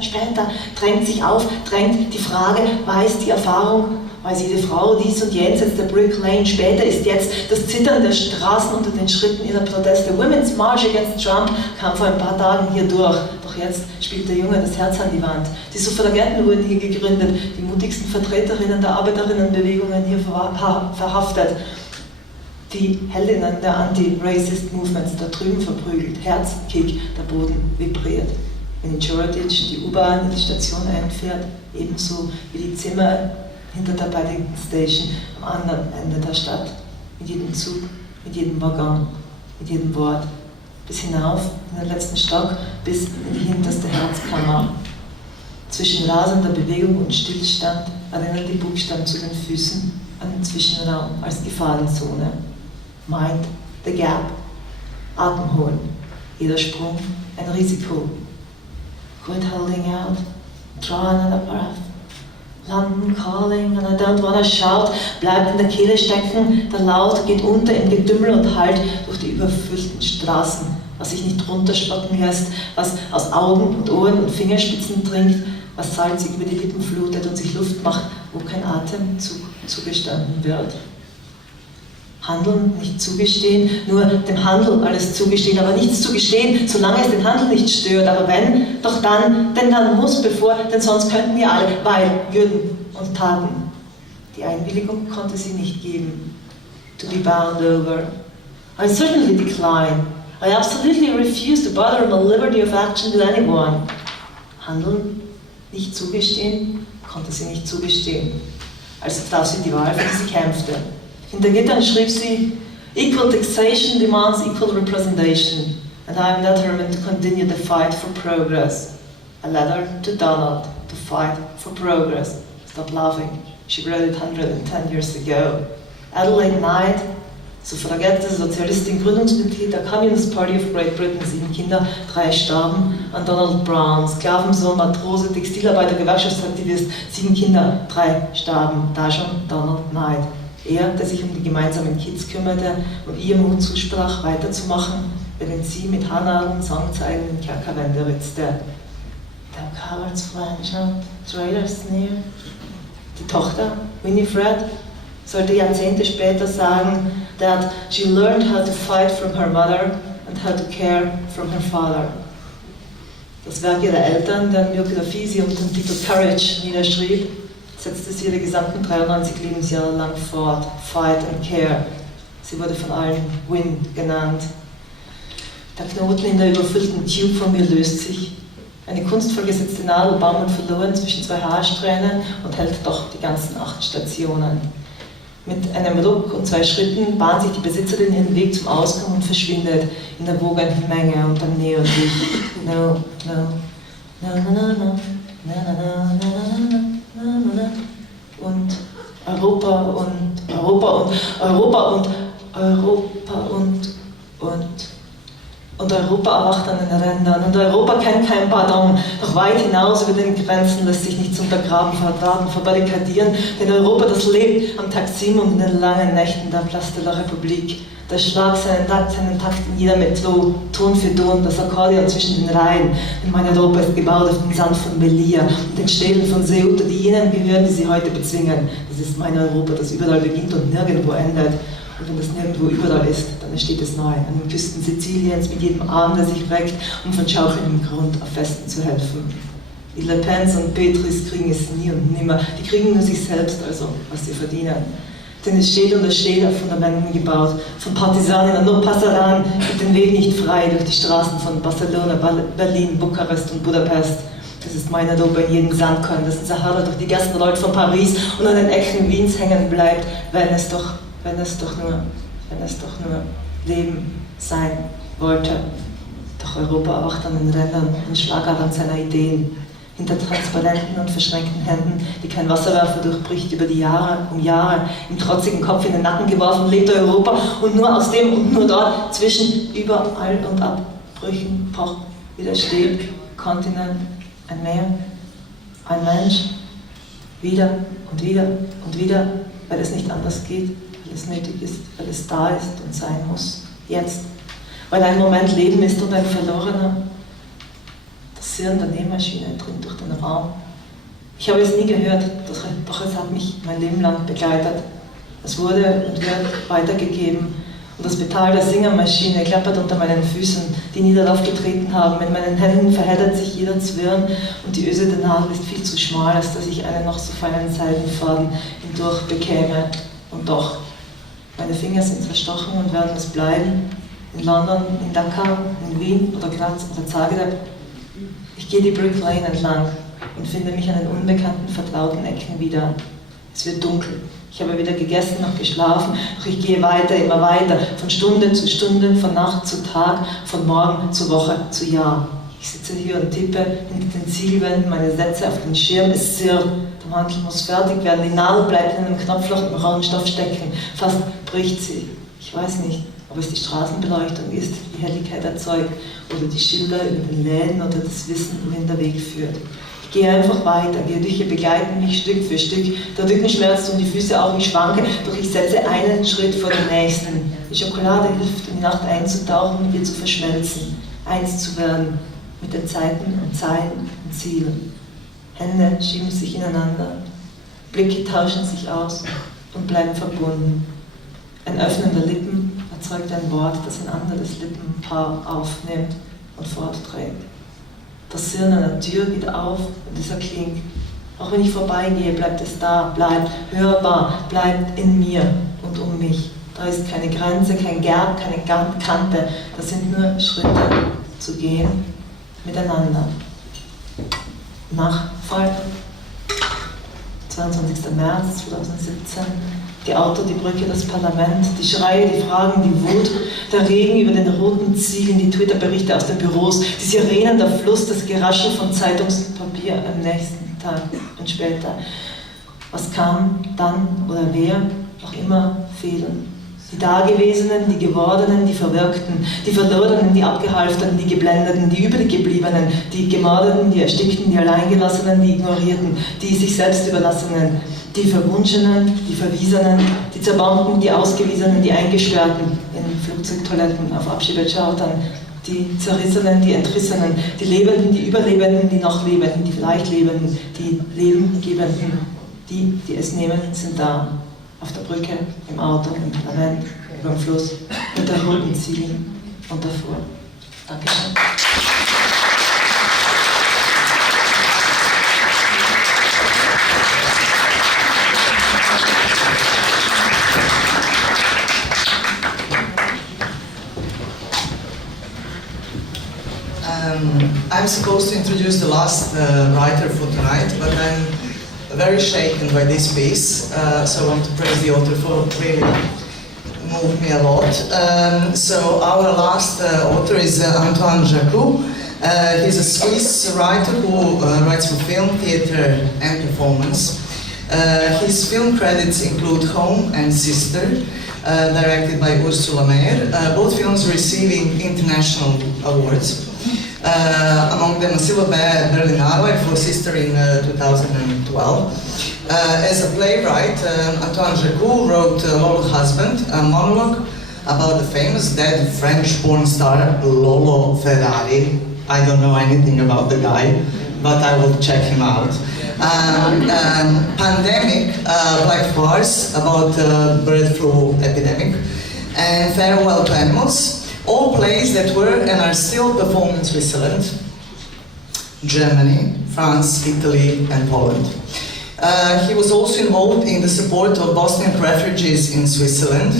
drängt sich auf, drängt die Frage, weiß die Erfahrung, weiß jede Frau dies und jenseits der Brick Lane, später ist jetzt das Zittern der Straßen unter den Schritten ihrer Proteste. Women's March against Trump kam vor ein paar Tagen hier durch, doch jetzt spielt der Junge das Herz an die Wand. Die Suffragetten wurden hier gegründet, die mutigsten Vertreterinnen der Arbeiterinnenbewegungen hier verhaftet. Die Heldinnen der Anti-Racist Movements da drüben verprügelt, Herzkick, der Boden vibriert. Wenn in Shoreditch die U-Bahn in die Station einfährt, ebenso wie die Zimmer hinter der Paddington Station am anderen Ende der Stadt. Mit jedem Zug, mit jedem Waggon, mit jedem Wort. Bis hinauf in den letzten Stock, bis in die hinterste Herzkammer. Zwischen rasender Bewegung und Stillstand erinnern die Buchstaben zu den Füßen an den Zwischenraum als Gefahrenzone. Mind the gap. Atem holen. Jeder Sprung ein Risiko. Quit holding out, draw another breath. London calling and I don't wanna shout, bleibt in der Kehle stecken, der Laut geht unter im Getümmel und hallt durch die überfüllten Straßen, was sich nicht runterspocken lässt, was aus Augen und Ohren und Fingerspitzen dringt, was salzig über die Lippen flutet und sich Luft macht, wo kein Atemzug zugestanden wird. Handeln, nicht zugestehen, nur dem Handel alles zugestehen, aber nichts zugestehen, solange es den Handel nicht stört. Aber wenn, doch dann, denn dann muss, bevor, denn sonst könnten wir alle, weil, würden und taten. Die Einwilligung konnte sie nicht geben. To be bound over. I certainly decline. I absolutely refuse to bother my liberty of action with anyone. Handeln, nicht zugestehen, konnte sie nicht zugestehen. Also traf sie die Wahl, für die sie kämpfte. Hinter Gittern schrieb sie, "Equal taxation demands equal representation, and I am determined to continue the fight for progress." A letter to Donald, to fight for progress. Stop laughing. She wrote it 110 years ago. Adelaide Knight, Suffragette, Sozialistin, Gründungsmitglied der Communist Party of Great Britain, 7 Kinder, 3 starben. An Donald Brown, Sklavensohn, Matrose, Textilarbeiter, Gewerkschaftsaktivist, 7 Kinder, 3 starben. Da schon Donald Knight. Er, der sich um die gemeinsamen Kids kümmerte und ihr Mut zusprach, weiterzumachen, während sie mit Haarnadeln Songzeilen in Kerkerwände ritzte. Der Cowards Flange, Trailers near. Die Tochter, Winifred, sollte Jahrzehnte später sagen, that she learned how to fight from her mother and how to care from her father. Das Werk ihrer Eltern, deren Biografie sie unter dem Titel Courage niederschrieb, setzte sie ihre gesamten 93 Lebensjahre lang fort. Fight and care. Sie wurde von allen Win genannt. Der Knoten in der überfüllten Tube von mir löst sich. Eine kunstvoll gesetzte Nadel baumelt verloren zwischen 2 Haarsträhnen und hält doch die ganzen 8 Stationen. Mit einem Ruck und 2 Schritten bahnt sich die Besitzerin ihren Weg zum Ausgang und verschwindet in der wogenden Menge unter Neonlicht. No, no, no, no, no, no, no, no, no, no, no. Und Europa und Europa und Europa und Europa und Europa erwacht an den Rändern. Und Europa kennt kein Pardon. Doch weit hinaus über den Grenzen lässt sich nichts untergraben, verraten, verbarrikadieren. Denn Europa, das lebt am Taksim und in den langen Nächten der Place de la République. Der Schlag seinen Takt in jeder Metro, Ton für Ton, das Akkordeon zwischen den Reihen. Denn mein Europa ist gebaut auf den Sand von Melilla und den Städten von Ceuta, die jenen gehören, die sie heute bezwingen. Das ist mein Europa, das überall beginnt und nirgendwo endet. Und wenn das nirgendwo überall ist, dann entsteht es neu, an den Küsten Siziliens, mit jedem Arm, der sich reckt, um von schaukelndem Grund auf Festen zu helfen. Die Le Pens und Petris kriegen es nie und nimmer, die kriegen nur sich selbst, also was sie verdienen. Denn es steht und es steht auf Fundamenten gebaut, von Partisanen an nur Passaran geht den Weg nicht frei durch die Straßen von Barcelona, Berlin, Bukarest und Budapest. Das ist mein Europa in jedem Sandkorn, das in Sahara durch die Gassen rollt von Paris und an den Ecken Wiens hängen bleibt, wenn es doch nur Leben sein wollte. Doch Europa erwacht an den Rändern und Schlagadern seiner Ideen. Hinter transparenten und verschränkten Händen, die kein Wasserwerfer durchbricht, über die Jahre um Jahre, im trotzigen Kopf in den Nacken geworfen, lebt Europa und nur aus dem und nur dort, zwischen überall und Abbrüchen, pocht, widersteht, Kontinent, ein Meer, ein Mensch, wieder und wieder und wieder, weil es nicht anders geht, weil es nötig ist, weil es da ist und sein muss, jetzt, weil ein Moment Leben ist und ein verlorener. Das Sirren der Nähmaschine dringt durch den Raum. Ich habe es nie gehört, doch es hat mich mein Leben lang begleitet. Es wurde und wird weitergegeben und das Pedal der Singermaschine klappert unter meinen Füßen, die nie darauf getreten haben. In meinen Händen verheddert sich jeder Zwirn und die Öse der Nadel ist viel zu schmal, als dass ich einen noch so feinen Seidenfaden hindurch bekäme. Und doch, meine Finger sind verstochen und werden es bleiben. In London, in Dakar, in Wien oder Graz oder Zagreb. Ich gehe die Brick Lane entlang und finde mich an den unbekannten, vertrauten Ecken wieder. Es wird dunkel. Ich habe weder gegessen noch geschlafen, doch ich gehe weiter, immer weiter, von Stunde zu Stunde, von Nacht zu Tag, von Morgen zu Woche zu Jahr. Ich sitze hier und tippe hinter den Zielwänden meine Sätze auf den Schirm. Es zirrt, der Mantel muss fertig werden, die Nadel bleibt in einem Knopfloch im rauen Stoff stecken. Fast bricht sie. Ich weiß nicht, ob es die Straßenbeleuchtung ist, die Helligkeit erzeugt, oder die Schilder über den Läden oder das Wissen, wohin der Weg führt. Ich gehe einfach weiter, Gerüche begleiten mich Stück für Stück, der Rücken schmerzt und die Füße auch, ich schwanke, doch ich setze einen Schritt vor den nächsten. Die Schokolade hilft, in die Nacht einzutauchen, mit ihr zu verschmelzen, eins zu werden, mit den Zeiten und Zeilen und Zielen. Hände schieben sich ineinander, Blicke tauschen sich aus und bleiben verbunden. Ein Öffnen der Lippen erzeugt ein Wort, das ein anderes Lippenpaar aufnimmt und fortträgt. Das Sirren einer Tür geht auf und es erklingt. Auch wenn ich vorbeigehe, bleibt es da, bleibt hörbar, bleibt in mir und um mich. Da ist keine Grenze, kein Gap, keine Kante. Das sind nur Schritte zu gehen miteinander. Nachfolgen. 22. März 2017. Die Auto, die Brücke, das Parlament, die Schreie, die Fragen, die Wut, der Regen über den roten Ziegen, die Twitter-Berichte aus den Büros, die Sirenen, der Fluss, das Geraschel von Zeitungspapier am nächsten Tag und später. Was kam dann oder wer noch immer fehlen? Die Dagewesenen, die Gewordenen, die Verwirkten, die Verlorenen, die Abgehalfterten, die Geblendeten, die Übriggebliebenen, die Gemordeten, die Erstickten, die Alleingelassenen, die Ignorierten, die sich selbst Überlassenen, die Verwunschenen, die Verwiesenen, die Zerbombten, die Ausgewiesenen, die Eingesperrten in Flugzeugtoiletten auf Abschiebeschartern, die Zerrissenen, die Entrissenen, die Lebenden, die Überlebenden, die noch Lebenden, die vielleicht Lebenden, die Lebengebenden, die es nehmen, sind da. Auf der Brücke, im Auto, im Parlament, über dem Fluss, mit den roten Zielen und davor. Dankeschön. I'm supposed to introduce the last writer for tonight, but I'm very shaken by this piece, so I want to praise the author for really moved me a lot. So our last author is Antoine Jaccoud. He's a Swiss writer who writes for film, theater and performance. His film credits include Home and Sister, directed by Ursula Meyer, both films receiving international awards. Among them a Silver Berlinale for Sister in 2012. As a playwright, Antoine Jaccoud wrote Lolo Husband, a monologue about the famous dead French porn star Lolo Ferrari. I don't know anything about the guy, but I will check him out. Pandemic, Black Farce, about bird flu epidemic, and Farewell to Animals. All plays that were and are still performed in Switzerland, Germany, France, Italy and Poland. He was also involved in the support of Bosnian refugees in Switzerland.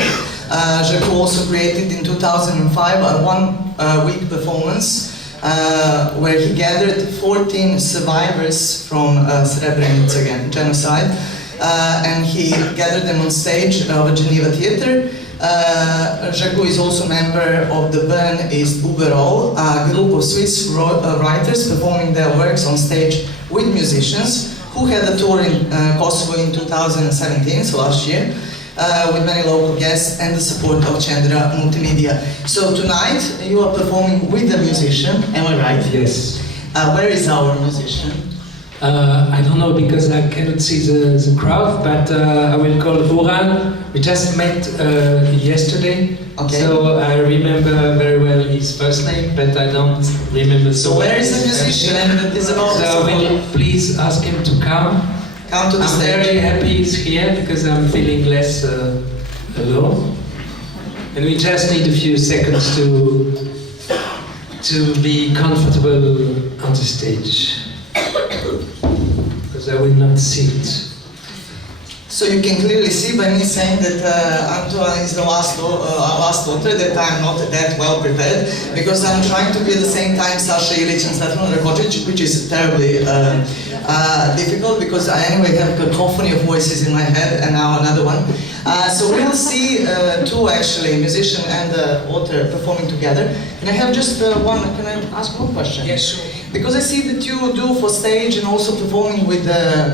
Jaccoud also created in 2005 a one-week performance where he gathered 14 survivors from Srebrenica genocide and he gathered them on stage of a Geneva theater. Jaccoud is also a member of the Bern ist Überall, a group of Swiss writers performing their works on stage with musicians who had a tour in Kosovo in 2017, so last year, with many local guests and the support of Qendra Multimedia. So tonight you are performing with a musician, am I right? Yes. Where is our musician? I don't know because I cannot see the crowd, but I will call Lura. We just met yesterday, okay. So I remember very well his first name, but I don't remember so well. So where is the musician that is about to So will you please ask him to come? Come to the stage. I'm very happy he's here because I'm feeling less alone. And we just need a few seconds to be comfortable on the stage. Because I will not sit. So you can clearly see by me saying that Antoine is the last author that I'm not that well prepared, because I'm trying to be at the same time Saša, Ilić and Ndërkombëtar, which is terribly difficult because I anyway have a cacophony of voices in my head and now another one. So we will see two actually, musician and author performing together. Can I have just one, can I ask one question? Yes, sure. Because I see that you do for stage and also performing with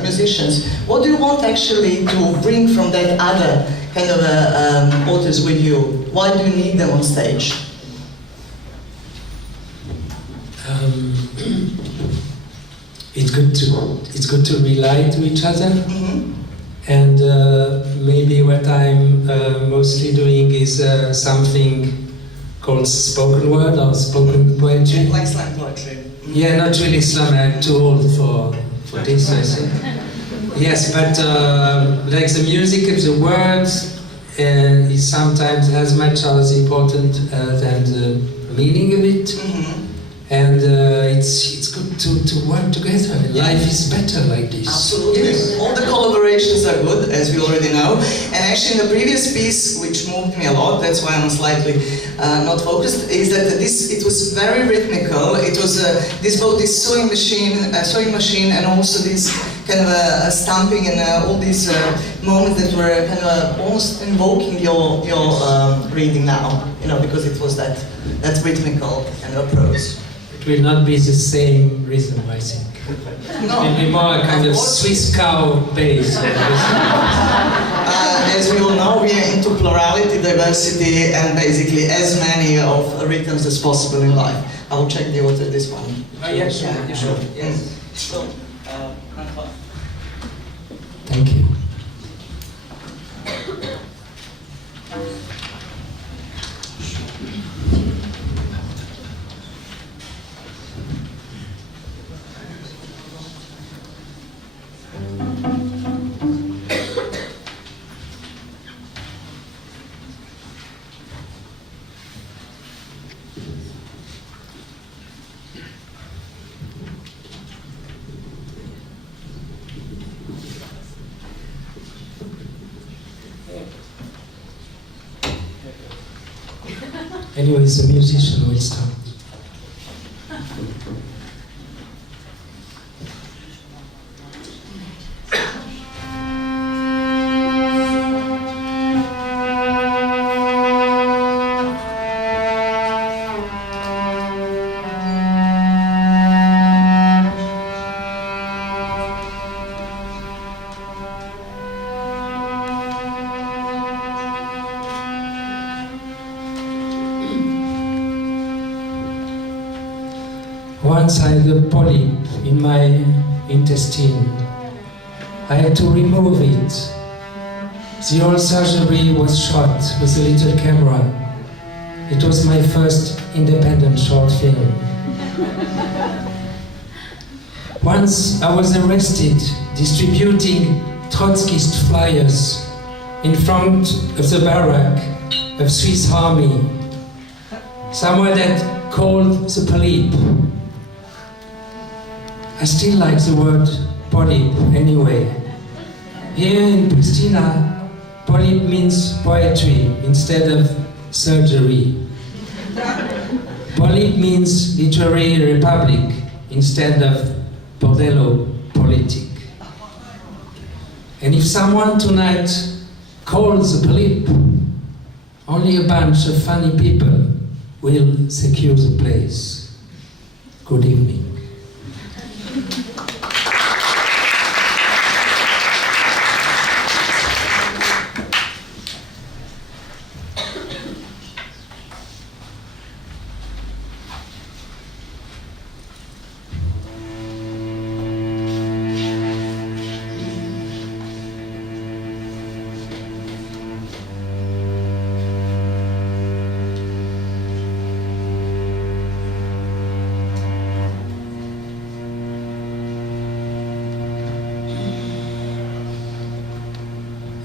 musicians. What do you want actually to bring from that other kind of authors with you? Why do you need them on stage? It's good to rely to each other. Mm-hmm. And maybe what I'm mostly doing is something called spoken word or spoken poetry. Like slam poetry. Yeah, not really slam. I'm too old for this, I think. Yes, but like the music of the words is sometimes as much as important than the meaning of it. Mm-hmm. And it's good to work together. Life is better like this. Absolutely. Yes. All the collaborations are good, as we already know. And actually in the previous piece, which moved me a lot, that's why I'm slightly not focused, is that it was very rhythmical. It was this both this sewing machine and also this kind of a stamping and all these moments that were kind of almost invoking your reading now, you know, because it was that rhythmical kind of approach. It will not be the same rhythm, I think. No. It will be more a kind of Swiss cow bass. As we all know, we are into plurality, diversity, and basically as many of rhythms as possible in life. I will check the order of this one. Yeah, sure. Yeah, sure. Yes. So, Antoine. Thank you. Anyways, the musician will start. Once I had a polyp in my intestine. I had to remove it. The whole surgery was shot with a little camera. It was my first independent short film. Once I was arrested distributing Trotskyist flyers in front of the barrack of Swiss army. Someone had called the Polip. I still like the word Polip anyway. Here in Prishtina, Polip means poetry instead of surgery. Polip means literary republic instead of bordello politic. And if someone tonight calls the Polip, only a bunch of funny people will secure the place. Good evening.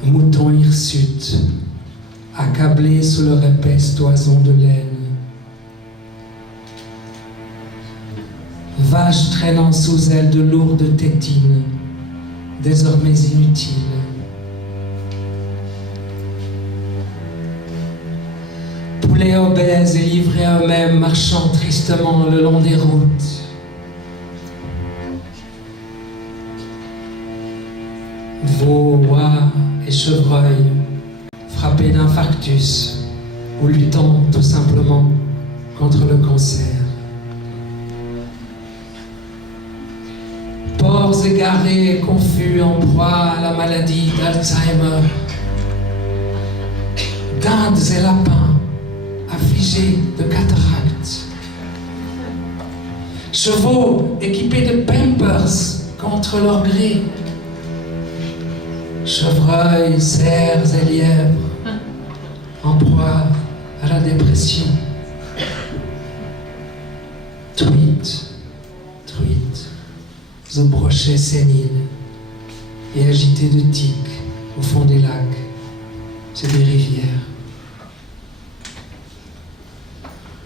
Mouton hirsute, accablé sous leur épaisse toison de laine. Vache traînant sous elle de lourdes tétines, désormais inutiles. Poulets obèses et livrés à eux-mêmes marchant tristement le long des routes. Veaux, oies et chevreuils, frappés d'infarctus ou luttant tout simplement contre le cancer. Porcs égarés et confus en proie à la maladie d'Alzheimer. Dindes et lapins affligés de cataractes. Chevaux équipés de pampers contre leur gré. Chevreuils, cerfs et lièvres, en proie à la dépression. Truites, aux brochets séniles et agités de tiques au fond des lacs et des rivières.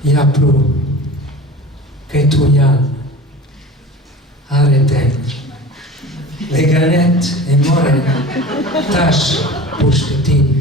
Iaplo, Ketuyan, Areten. Les galettes et morelles, tâches, bouche-de-tine.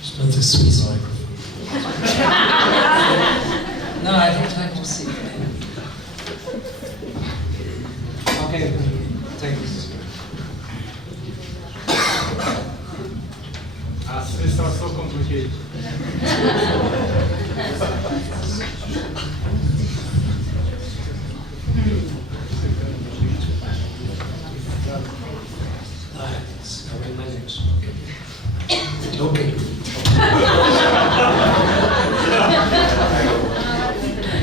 It's not a Swiss microphone. No, I don't like to see. Okay, take this. It's not so complicated. I will manage. Okay.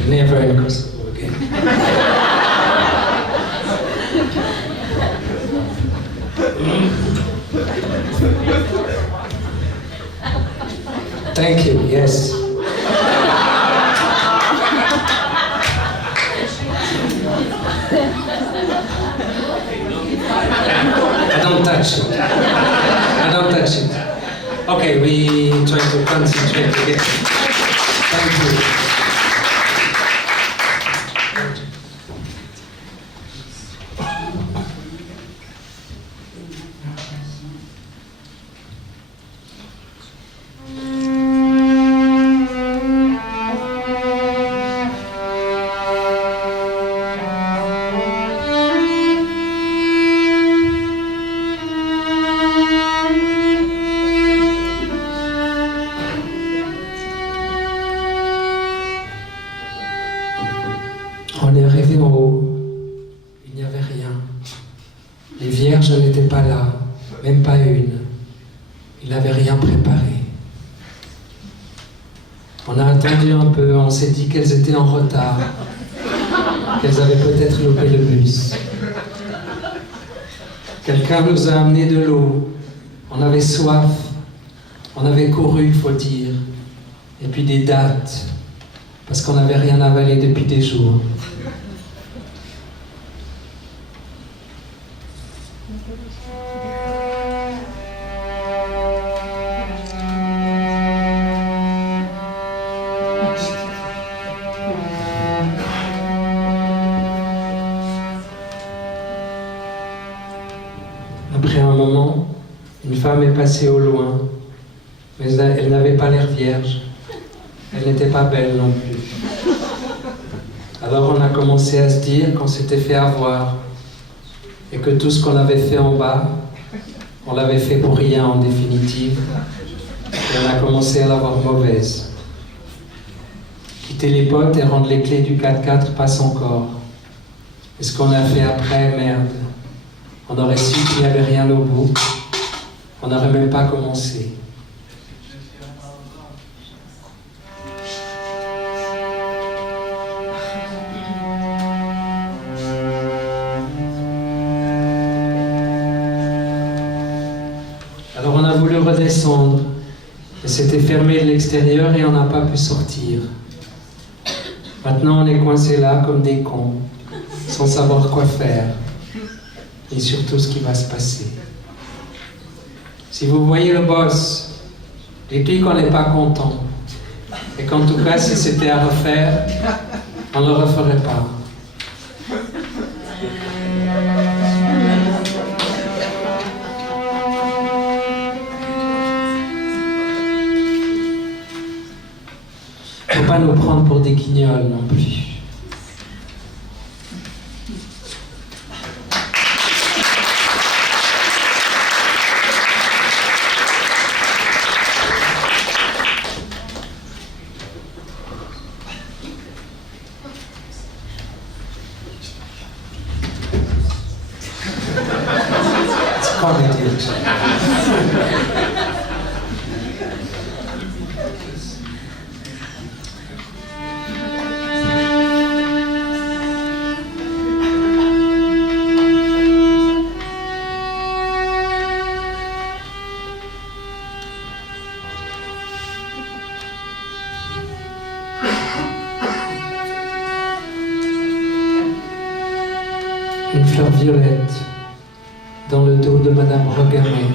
Never in Kosovo again. Thank you, yes. I don't touch it. I don't touch it. Okay, we try to concentrate again. Thank you. On est arrivé en haut, il n'y avait rien. Les vierges n'étaient pas là, même pas une. Il n'avait rien préparé. On a attendu un peu, on s'est dit qu'elles étaient en retard, qu'elles avaient peut-être loupé le bus. Quelqu'un nous a amené de l'eau, on avait soif, on avait couru, il faut dire, et puis des dattes, parce qu'on n'avait rien avalé depuis des jours. Après un moment, une femme est passée au loin, mais elle n'avait pas l'air vierge. Elle n'était pas belle non plus. Alors on a commencé à se dire qu'on s'était fait avoir et que tout ce qu'on avait fait en bas, on l'avait fait pour rien en définitive. Et on a commencé à l'avoir mauvaise. Quitter les potes et rendre les clés du 4x4 passe encore. Et ce qu'on a fait après, merde. On aurait su qu'il n'y avait rien au bout. On n'aurait même pas commencé. Alors on a voulu redescendre, mais c'était fermé de l'extérieur et on n'a pas pu sortir. Maintenant on est coincés là comme des cons, sans savoir quoi faire, et surtout ce qui va se passer. Si vous voyez le boss, dites-lui qu'on n'est pas content, et qu'en tout cas si c'était à refaire, on ne le referait pas. Faut pas nous prendre pour des guignols non plus. C'est quoi les dire? Une fleur violette dans le dos de Madame Rogamet.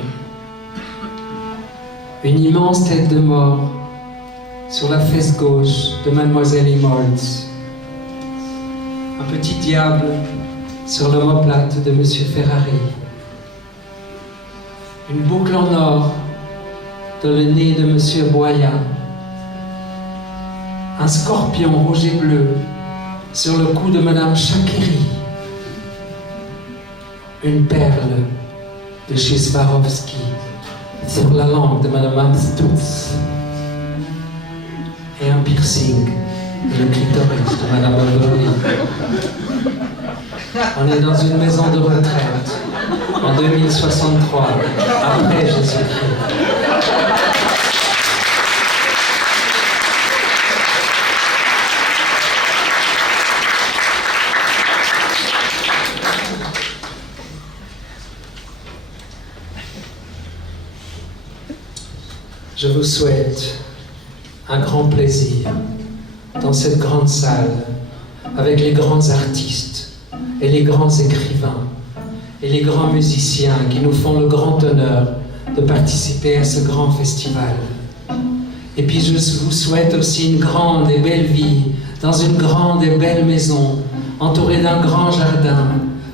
Une immense tête de mort sur la fesse gauche de Mademoiselle Imoltz. Un petit diable sur l'omoplate de Monsieur Ferrari. une boucle en or dans le nez de Monsieur Boya, un scorpion rouge et bleu sur le cou de Madame Chakiri, une perle de chez Swarovski sur la langue de Madame Stutz et un piercing de le clitoris de Madame Evelyn. On est dans une maison de retraite en 2063, après Jésus-Christ. Je vous souhaite un grand plaisir dans cette grande salle avec les grands artistes et les grands écrivains et les grands musiciens qui nous font le grand honneur de participer à ce grand festival. Et puis je vous souhaite aussi une grande et belle vie dans une grande et belle maison entourée d'un grand jardin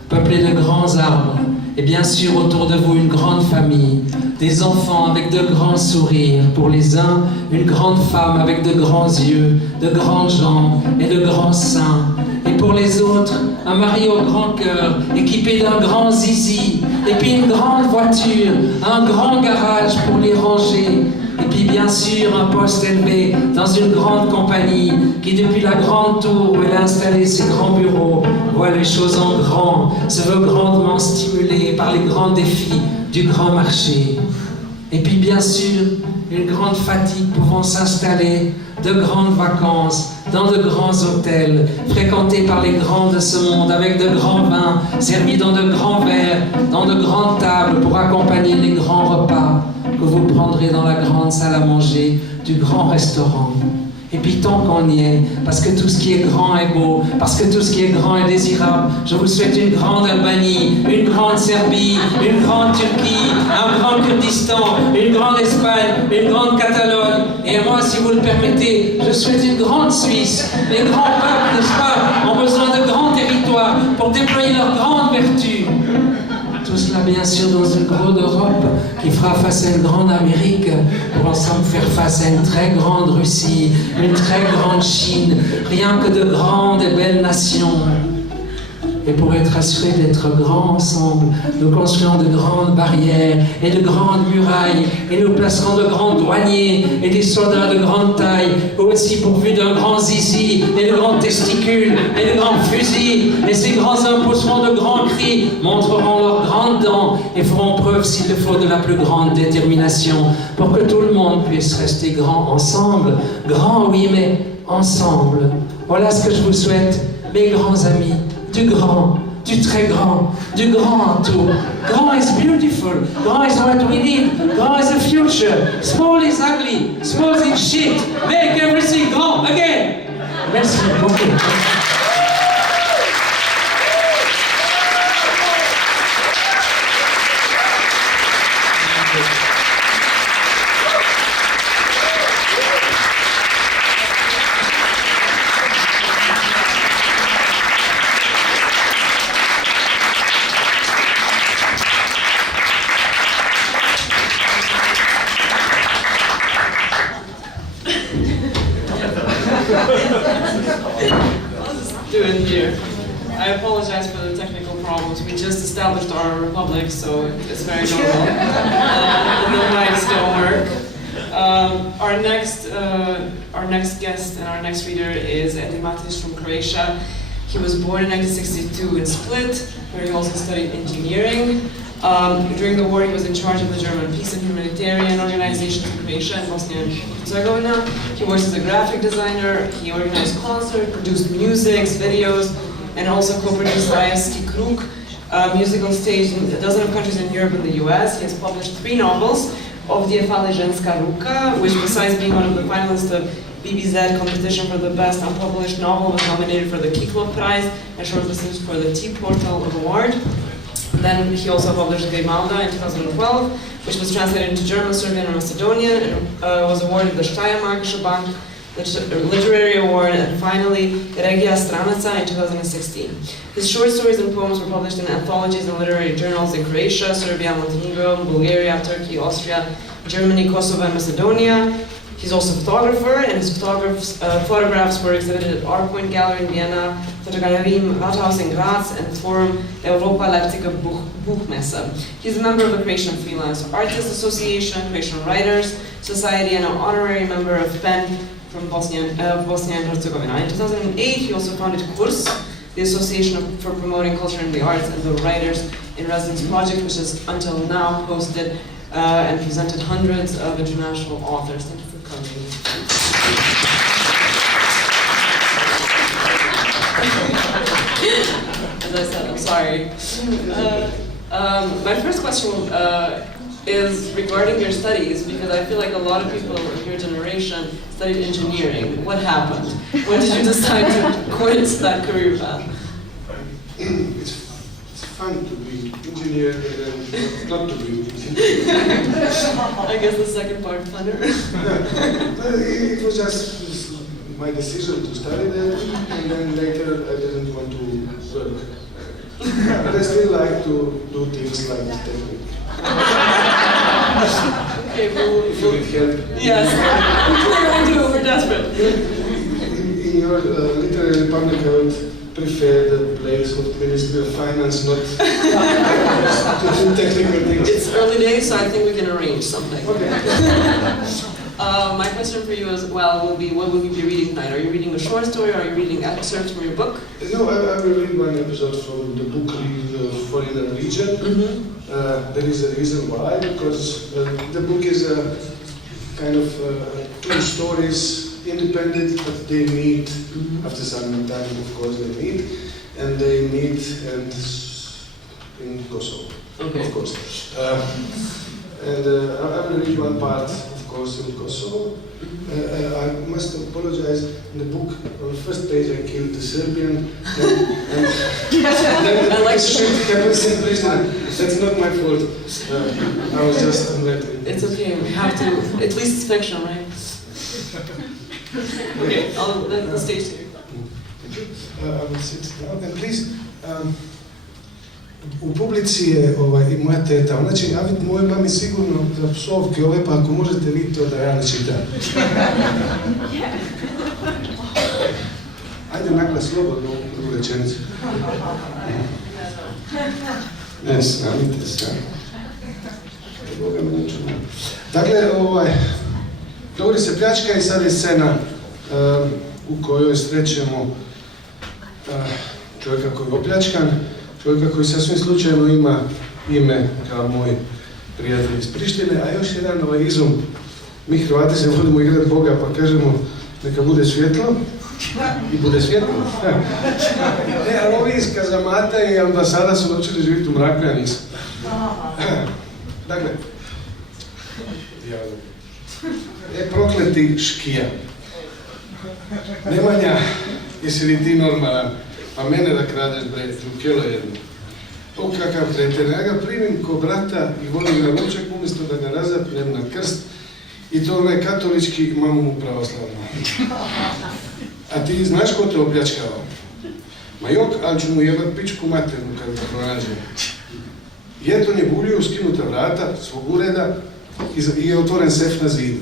peuplée de grands arbres et bien sûr autour de vous une grande famille, des enfants avec de grands sourires, pour les uns une grande femme avec de grands yeux, de grandes jambes et de grands seins, et pour les autres un mari au grand cœur équipé d'un grand zizi, et puis une grande voiture, un grand garage pour les ranger, et puis bien sûr un poste élevé dans une grande compagnie qui depuis la grande tour où elle a installé ses grands bureaux voit les choses en grand, se veut grandement stimulée par les grands défis du grand marché. Et puis bien sûr, une grande fatigue pouvant s'installer, de grandes vacances, dans de grands hôtels, fréquentés par les grands de ce monde, avec de grands vins, servis dans de grands verres, dans de grandes tables pour accompagner les grands repas que vous prendrez dans la grande salle à manger du grand restaurant. Et puis tant qu'on y est, parce que tout ce qui est grand est beau, parce que tout ce qui est grand est désirable, je vous souhaite une grande Albanie, une grande Serbie, une grande Turquie, un grand Kurdistan, une grande Espagne, une grande Catalogne. Et moi, si vous le permettez, je souhaite une grande Suisse. Les grands peuples, n'est-ce pas, ont besoin de grands territoires pour déployer leurs grandes vertus. Tout cela bien sûr dans une grande Europe qui fera face à une grande Amérique pour ensemble faire face à une très grande Russie, une très grande Chine, rien que de grandes et belles nations. Et pour être assurés d'être grands ensemble, nous construirons de grandes barrières et de grandes murailles et nous placerons de grands douaniers et des soldats de grande taille, aussi pourvus d'un grand zizi et de grands testicules et de grands fusils. Et ces grands hommes pousseront de grands cris, montreront leurs grandes dents et feront preuve s'il le faut de la plus grande détermination pour que tout le monde puisse rester grand ensemble. Grand oui, mais ensemble. Voilà ce que je vous souhaite, mes grands amis. Du grand, du très grand, du grand en tout. Grand is beautiful, grand is what we need, grand is the future. Small is ugly, small is shit. Make everything grand again. Merci beaucoup. I apologize for the technical problems. We just established our republic, so it's very normal. The mics don't work. Our next guest and our next reader is Matić from Croatia. He was born in 1962 in Split, where he also studied engineering. During the war, he was in charge of the German peace and humanitarian organizations in Croatia and Bosnia and Herzegovina. He works as a graphic designer. He organized concerts, produced music, videos, and also co-produced Rajevski Krug, musical stage in a dozen of countries in Europe and the US. He has published 3 novels, Ovdje fali ženska ruka, which besides being one of the finalists of BBZ competition for the best unpublished novel, was nominated for the Kiklo Prize and shortlisted for the T-Portal Award. Then he also published Grimalda in 2012, which was translated into German, Serbian, and Macedonian, and was awarded the Steiermarkische Bank Literary Award, and finally, Regia Stranica in 2016. His short stories and poems were published in anthologies and literary journals in Croatia, Serbia, Montenegro, Bulgaria, Turkey, Austria, Germany, Kosovo, and Macedonia. He's also a photographer, and his photographs were exhibited at Art Point Gallery in Vienna, Fotogalerie Rathaus in Graz, and Forum Europa Leipziger Buchmesse. He's a member of the Croatian Freelance Artists Association, Croatian Writers Society, and an honorary member of PEN from Bosnia and Herzegovina. In 2008, he also founded KURS, the Association for Promoting Culture and the Arts, and the Writers in Residence Project, which has until now hosted and presented hundreds of international authors. Thank you for coming. As I said, I'm sorry. My first question is regarding your studies, because I feel like a lot of people of your generation studied engineering. What happened? When did you decide to quit that career path? It's fun to be engineer and not to be engineer. I guess the second part funner. It was just my decision to study that, and then later I didn't want to work. But I still like to do things like this technique. Okay, if you need help. Yes, we'll do. We're desperate. In your literary public, I would prefer the place of Ministry of Finance, not to do technical things. It's early days, so I think we can arrange something. Okay. My question for you as well will be, what will you be reading tonight? Are you reading a short story, or are you reading excerpts from your book? No, I will read one episode from the book Foreign Region. There is a reason why, because the book is a kind of two stories, independent, but they meet after some time. Of course, they meet, and they meet and in Kosovo. Okay. Of course, and I will read one part, of course, in Kosovo. I must apologize. In the book, on the first page, I killed the Serbian, and then I like shoot happens in Prishtina. That's not my fault. I was just unlucky. It's okay. We have to. At least it's fiction, right? Okay. I'll let the stage to you. I will sit down, and please. U publici je i moja teta, ona će javiti moje mami sigurno za psovke ove, pa ako možete vi to da ja ne čitam. Ajde naglas slobodno u rečenicu. Ne, sramite se. Boga me ne čuvam. Dakle, govori se pljačka i sad je scena u kojoj srećemo čovjeka koji je opljačkan, čovjeka koji sasvim slučajno ima ime kao moj prijatelj iz Prištine, a još jedan izum. Mi Hrvati se volimo igrati Boga, pa kažemo neka bude svjetlo i bude svjetlo. Ali ovi iz kazamata i ambasada su naučili živjeti u mraku, ja nisam. Dakle, prokleti škija. Nemanja, jesi li ti normalan? Pa mene da kradeš, bre, čukelo jedno. O, kakav kreten, ja ga primim ko brata i volim na ručak umjesto da ga razapnem na krst, i to onaj katolički, mamu mu pravoslavno. A ti znaš ko te opljačkava? Ma jok, ali ću mu jebat pičku maternu kad ga pronađem. Jeton je gulio u skinuta vrata svog ureda i je otvoren sef na zidu.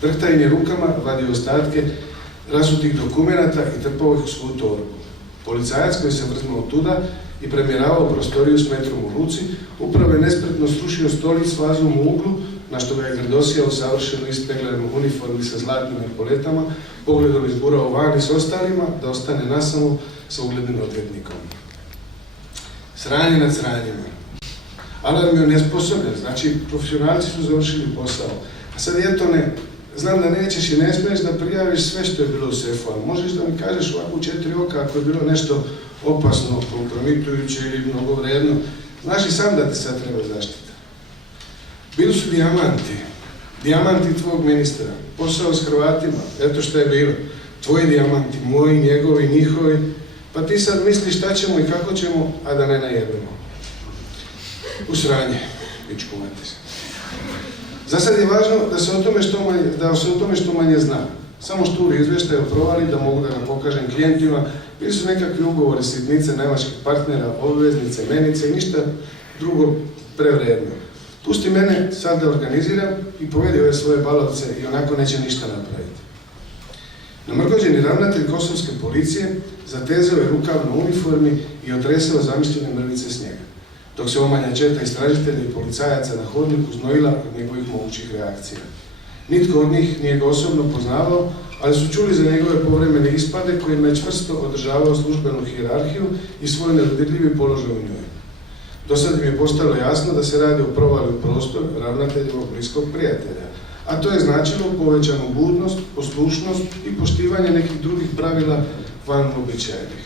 Drhta im je rukama, vadio ostatke rasutih dokumenata i trpao ih u svoju torbu. Policajac koji se vrznuo tuda i premjeravao prostoriju s metrom u ruci, upravo je nespretno srušio stolic s vazom u uglu, na što ga je grdosijao savršeno ispegledan u uniformi sa zlatnim epoletama, pogledom izburao vani s ostalima, da ostane nasamo sa uglednim odvjetnikom. Sranje nad sranjima. Alarm je nesposobljen, znači profesionalci su završili posao. A sad Jetone, znam da nećeš i ne smiješ da prijaviš sve što je bilo u sefu, ali možeš da mi kažeš ovako u 4 oka ako je bilo nešto opasno, kompromitujuće ili mnogo vredno. Znaš i sam da ti sad treba zaštita. Bili su dijamanti tvog ministra, posao s Hrvatima, eto što je bilo. Tvoji dijamanti, moji, njegovi, njihovi, pa ti sad misliš šta ćemo i kako ćemo, a da ne najebemo. U sranje, pičku mati se. Za sad je važno da se o tome što manje zna. Samo šturi izvještaj o provari da mogu da ga pokažem klijentima. Bili su nekakvi ugovori, sitnice, nemačkih partnera, obveznice, menice i ništa drugo prevredno. Pusti mene sad da organiziram i povedi ove svoje balavce i onako neće ništa napraviti. Namrgođeni ravnatelj kosovske policije zatezao je rukav na uniformi i otresao zamišljene mrvice snijega, dok se omanja četa istražitelja i policajaca na hodniku znojila od njegovih mogućih reakcija. Nitko od njih nije ga osobno poznavao, ali su čuli za njegove povremene ispade kojima je čvrsto održavao službenu hijerarhiju i svoj nedodirljivi položaj u njoj. Do sad mi je postalo jasno da se radi o provali u prostor ravnateljevog bliskog prijatelja, a to je značilo povećanu budnost, poslušnost i poštivanje nekih drugih pravila van uobičajenih.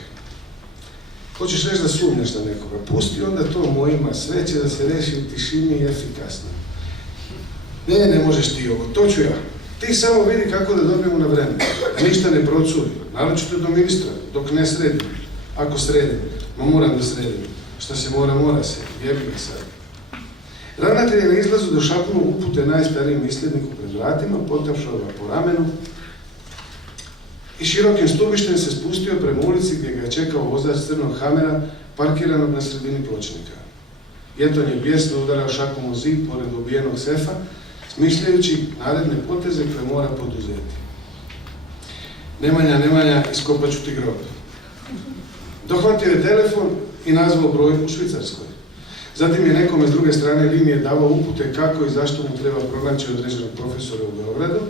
Hoćeš reći da sumnjaš na nekoga, pusti onda to mojima, sve će da se reši u tišini i efikasno. Ne možeš ti ovo, to ću ja. Ti samo vidi kako da dobijemo na vreme, da ništa ne procuri, naročito do ministra, dok ne sredim. Ako sredim, moram da sredim. Šta se mora se, jebi ga sad. Ravnatelj je na izlazu došapnuo upute najstarijem misljedniku pred vratima, potapšao ga po ramenu i širokim stubištem se spustio prema ulici gdje ga je čekao vozač crnog Hamera parkiranog na sredini pločnika. Jeton je bijesno udarao šakom u zid pored ubijenog sefa, smišljajući naredne poteze koje mora poduzeti. Nemanja, iskopat ću ti grob. Dohvatio je telefon i nazvao broj u Švicarskoj. Zatim je nekome s druge strane linije davao upute kako i zašto mu treba pronaći određenog profesora u Beogradu,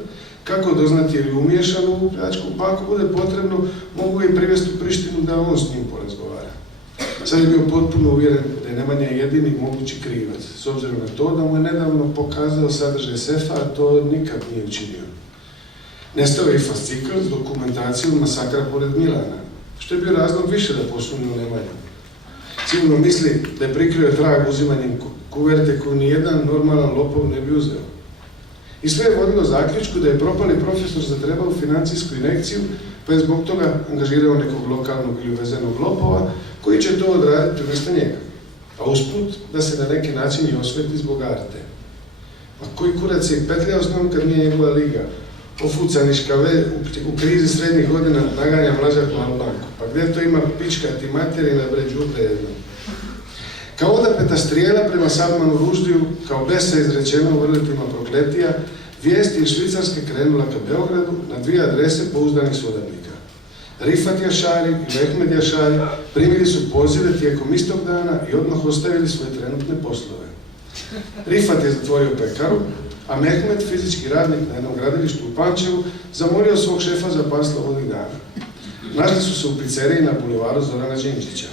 kako doznati je li umiješan u ovu pljačku, pa ako bude potrebno, mogu i privesti u Prištinu da on s njim porazgovara. Sad je bio potpuno uvjeren da je Nemanja jedini mogući krivac, s obzirom na to da mu je nedavno pokazao sadržaj sefa, a to nikad nije učinio. Nestao je i fascikl s dokumentacijom masakra pored Milana, što je bio razlog više da posumnje u Nemanju. Sigurno misli da je prikrio trag uzimanjem kuverte koju nijedan normalan lopov ne bi uzeo. I sve je vodilo zaključku da je propali profesor zatrebao financijsku injekciju, pa je zbog toga angažirao nekog lokalnog ili uvezenog lopova koji će to odraditi umjesto njega. A usput da se na neki način i osveti zbog arte. A koji kurac je petljao s njom kad nije njegova liga? Ofucaniška u krizi srednjih godina naganja mlađak na banku. Pa gdje to ima pičkati materina bre đubre jedno? Kao odapeta strijela prema Salmanu Ruždiju, kao besa izrečena u vrlitima prokletija, vijest je iz Švicarske krenula ka Beogradu na 2 adrese pouzdanih suradnika. Rifat Jašari i Mehmed Jašari primili su pozive tijekom istog dana i odmah ostavili svoje trenutne poslove. Rifat je zatvorio pekaru, a Mehmed, fizički radnik na jednom gradilištu u Pančevu, zamolio svog šefa za par slobodnih dana. Našli su se u pizzeriji na bulevaru Zorana Đinđića.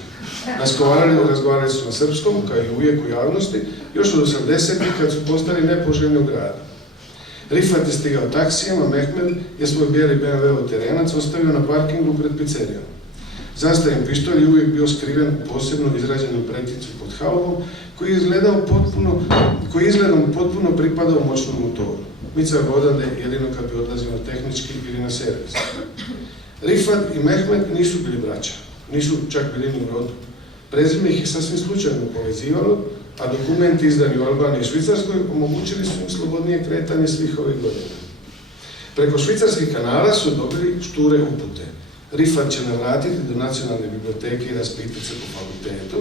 Razgovarali su na srpskom, kao i uvijek u javnosti, još od 80-ih kad su postali nepoželjni u gradu. Rifat je stigao taksijem, a Mehmed je svoj bijeli BMW terenac ostavio na parkingu pred pizzerijom. Zastajen pištolj je uvijek bio skriven u posebno izrađenom preticu pod haubom, koji je izgledom potpuno pripadao moćnom motoru. Micao ga odande jedino kad bi odlazio na tehnički ili na servis. Rifat i Mehmed nisu bili braća, nisu čak bili ni u rodu. Prezime ih je sasvim slučajno povezivalo, a dokumenti izdani u Albaniji i Švicarskoj omogućili su im slobodnije kretanje svih ovih godina. Preko švicarskih kanala su dobili šture upute. Rifat će navratiti do nacionalne biblioteke i raspitati se po fakultetu,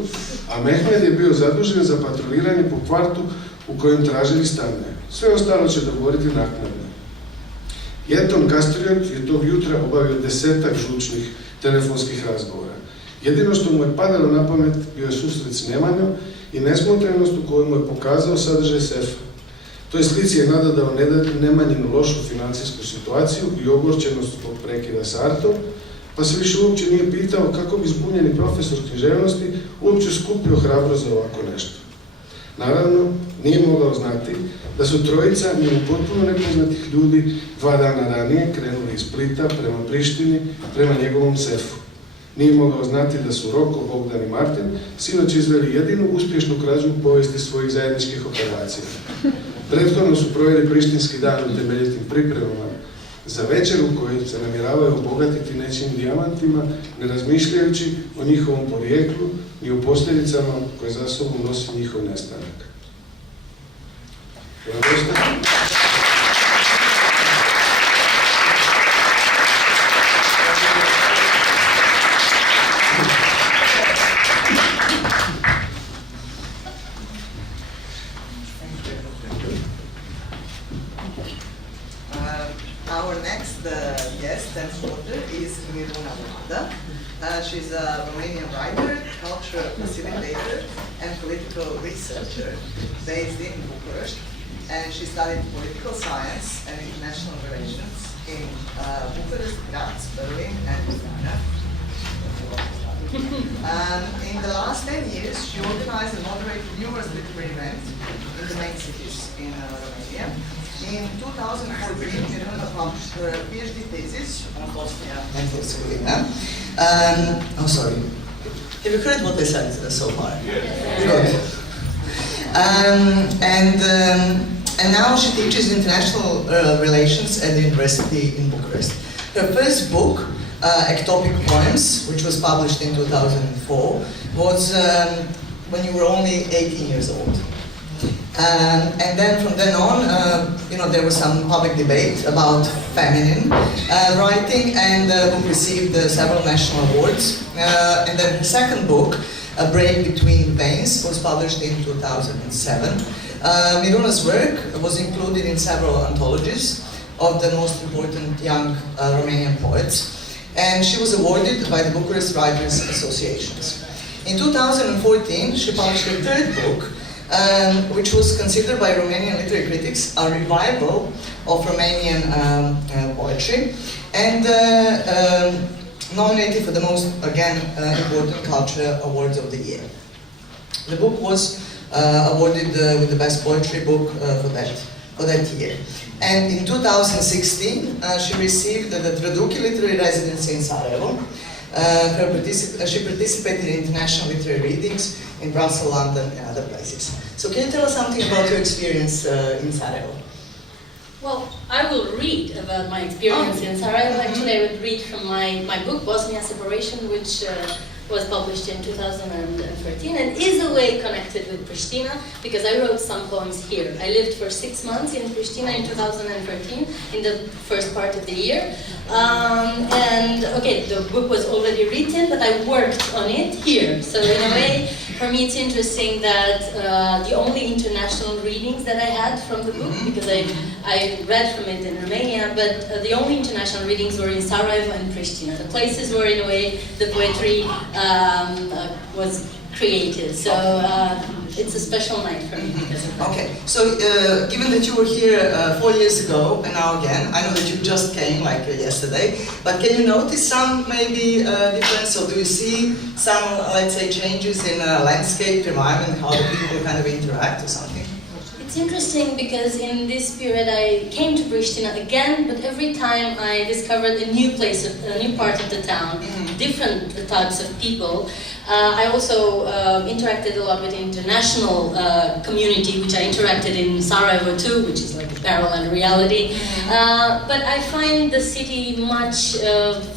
a Mehmed je bio zadužen za patroliranje po kvartu u kojem tražili stanove. Sve ostalo će dogovoriti naknadno. Jeton Kastriot je tog jutra obavio 10-ak žučnih telefonskih razgovora. Jedino što mu je padalo na pamet bio je susret s Nemanjom i nesmotrenost u kojoj mu je pokazao sadržaj sefa. Toj slici je nadodao Nemanjinu lošu financijsku situaciju i ogorčenost zbog prekida s artom, pa se više uopće nije pitao kako bi zbunjeni profesor književnosti uopće skupio hrabro za ovako nešto. Naravno, nije mogao znati da su trojica njemu potpuno nepoznatih ljudi 2 dana ranije krenuli iz Splita prema Prištini, prema njegovom sefu. Nije mogao znati da su Roko, Bogdan i Martin sinoć izveli jedinu uspješnu krađu u povijesti svojih zajedničkih operacija. Prethodno su proveli prištinski dan u temeljitim pripremama za večer u kojoj se namjeravaju obogatiti nečim dijamantima, ne razmišljajući o njihovom porijeklu i o posljedicama koje za sobom nosi njihov nestanak. Vlada. She's a Romanian writer, cultural facilitator, and political researcher based in Bucharest. And she studied political science and international relations in Bucharest, Graz, Berlin, and Ljubljana. In the last 10 years, she organized and moderated numerous literary events in the main cities in Romania. In 2014, Miruna published her PhD thesis on Bosnia and Herzegovina. Oh, sorry. Have you heard what they said so far? Yes. Good. And now she teaches international relations at the University in Bucharest. Her first book, Ectopic Poems, which was published in 2004, was when you were only 18 years old. And then from then on, there was some public debate about feminine writing, and the book received several national awards. And then her second book, A Break Between Veins, was published in 2007. Miruna's work was included in several anthologies of the most important young Romanian poets, and she was awarded by the Bucharest Writers Associations. In 2014, she published her third book, which was considered by Romanian literary critics a revival of Romanian poetry, and nominated for the most, again, important culture awards of the year. The book was awarded with the best poetry book for that year. And in 2016, she received the Traduki Literary Residency in Sarajevo. She participated in international literary readings in Brussels, London, and other places. So can you tell us something about your experience in Sarajevo? Well, I will read about my experience in Sarajevo. Actually, I would read from my book, Bosnia Separation, which was published in 2013 and is a way connected with Prishtina because I wrote some poems here. I lived for 6 months in Prishtina in 2013 in the first part of the year. The book was already written, but I worked on it here. So in a way, for me it's interesting that the only international readings that I had from the book, because I read from it in Romania, but the only international readings were in Sarajevo and Prishtina, the places where in a way the poetry was created. So it's a special night for me because of that. Okay, so given that you were here 4 years ago and now again, I know that you just came like yesterday, but can you notice some maybe difference, or do you see some, let's say, changes in landscape, environment, how the people kind of interact or something? It's interesting because in this period I came to Prishtina again, but every time I discovered a new place, a new part of the town, different types of people. I also interacted a lot with the international community, which I interacted in Sarajevo too, which is like a parallel reality. But I find the city much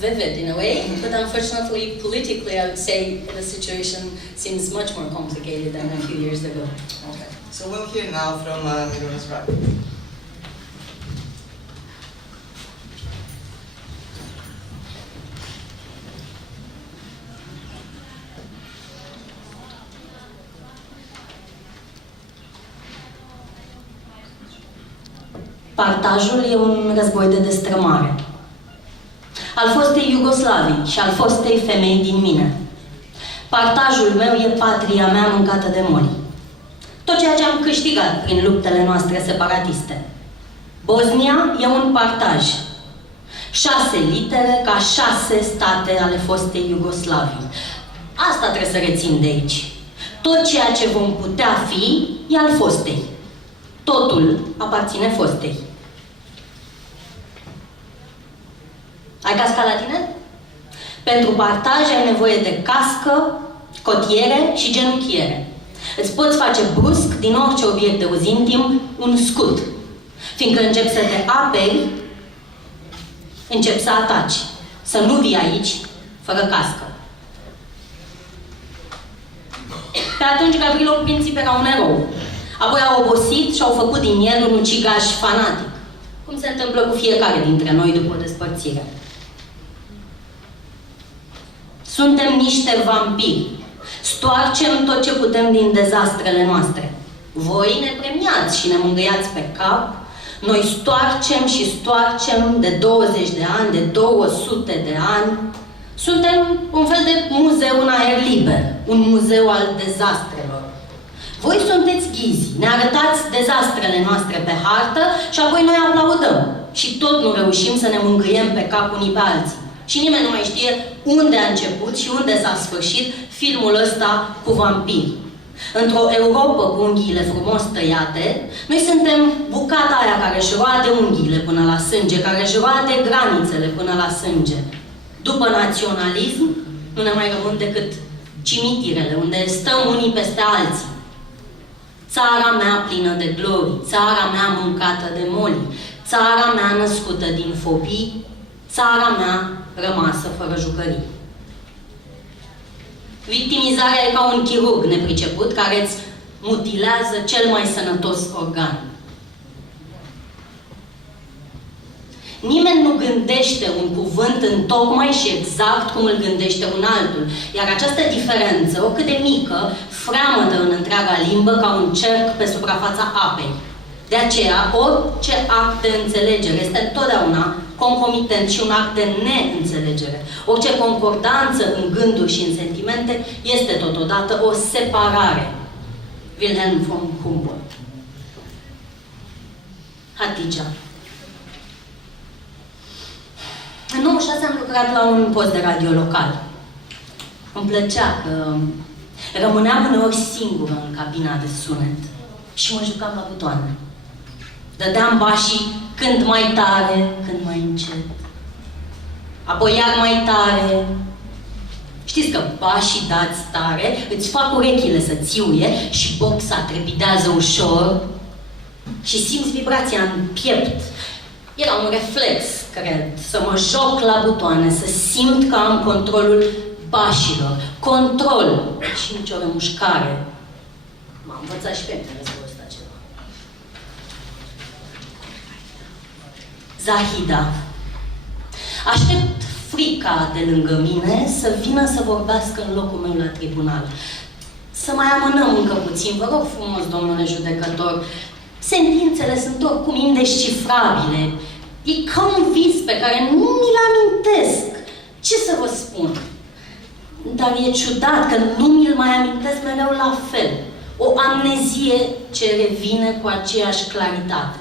vivid in a way, but unfortunately, politically, I would say the situation seems much more complicated than a few years ago. Okay. So we'll hear now from Miruna's writing. Partajul e un război de destrămare. Al fostei Iugoslavii și al fostei femei din mine. Partajul meu e patria mea mâncată de mori. Tot ceea ce am câștigat prin luptele noastre separatiste. Bosnia e un partaj. 6 litere ca 6 state ale fostei Iugoslavii. Asta trebuie să rețin de aici. Tot ceea ce vom putea fi e al fostei. Totul aparține fostei. Ai casca la tine? Pentru partaj ai nevoie de cască, cotiere și genunchiere. Îți poți face brusc din orice obiect de uz intim un scut. Fiindcă începi să te aperi, începi să ataci. Să nu vii aici fără cască. Pe atunci Gavrilo Princip era un erou. Apoi au obosit și au făcut din el un ucigaș fanatic. Cum se întâmplă cu fiecare dintre noi după o despărțire. Suntem niște vampiri. Stoarcem tot ce putem din dezastrele noastre. Voi ne premiați și ne mângâiați pe cap. Noi stoarcem și stoarcem de 20 de ani, de 200 de ani. Suntem un fel de muzeu în aer liber, un muzeu al dezastrelor. Voi sunteți ghizi, ne arătați dezastrele noastre pe hartă și apoi noi aplaudăm. Și tot nu reușim să ne mângâiem pe cap unii pe alții. Și nimeni nu mai știe unde a început și unde s-a sfârșit filmul ăsta cu vampiri. Într-o Europă cu unghiile frumos tăiate, noi suntem bucata aia care își roade unghiile până la sânge, care își roade granițele până la sânge. După naționalism, nu ne mai rămân decât cimitirele, unde stăm unii peste alții. Țara mea plină de glorii, țara mea mâncată de moli, țara mea născută din fobii, țara mea rămasă fără jucării. Victimizarea e ca un chirurg nepriceput care îți mutilează cel mai sănătos organ. Nimeni nu gândește un cuvânt întocmai și exact cum îl gândește un altul, iar această diferență, oricât de mică, freamătă în întreaga limbă ca un cerc pe suprafața apei. De aceea, orice act de înțelegere este întotdeauna concomitent și un act de neînțelegere. Orice concordanță în gânduri și în sentimente este totodată o separare. Wilhelm von Humboldt. I.Gj. În 96 am lucrat la un post de radio local. Îmi plăcea că rămâneam uneori singură în cabina de sunet și mă jucam la butoane. Dădeam bașii când mai tare, când mai încet. Apoi iar mai tare. Știți că bașii dați tare îți fac urechile să țiuie și boxa trepidează ușor și simți vibrația în piept. Era un reflex, cred, să mă joc la butoane, să simt că am controlul bașilor. Control și nicio remușcare. M-am învățat și pe mine războiul ăsta ceva. Zahida. Aștept frica de lângă mine să vină să vorbească în locul meu la tribunal. Să mai amânăm încă puțin, vă rog frumos, domnule judecător. Sentințele sunt oricum indescifrabile. E ca un vis pe care nu mi-l amintesc. Ce să vă spun? Dar e ciudat că nu mi-l mai amintesc mereu la fel. O amnezie ce revine cu aceeași claritate.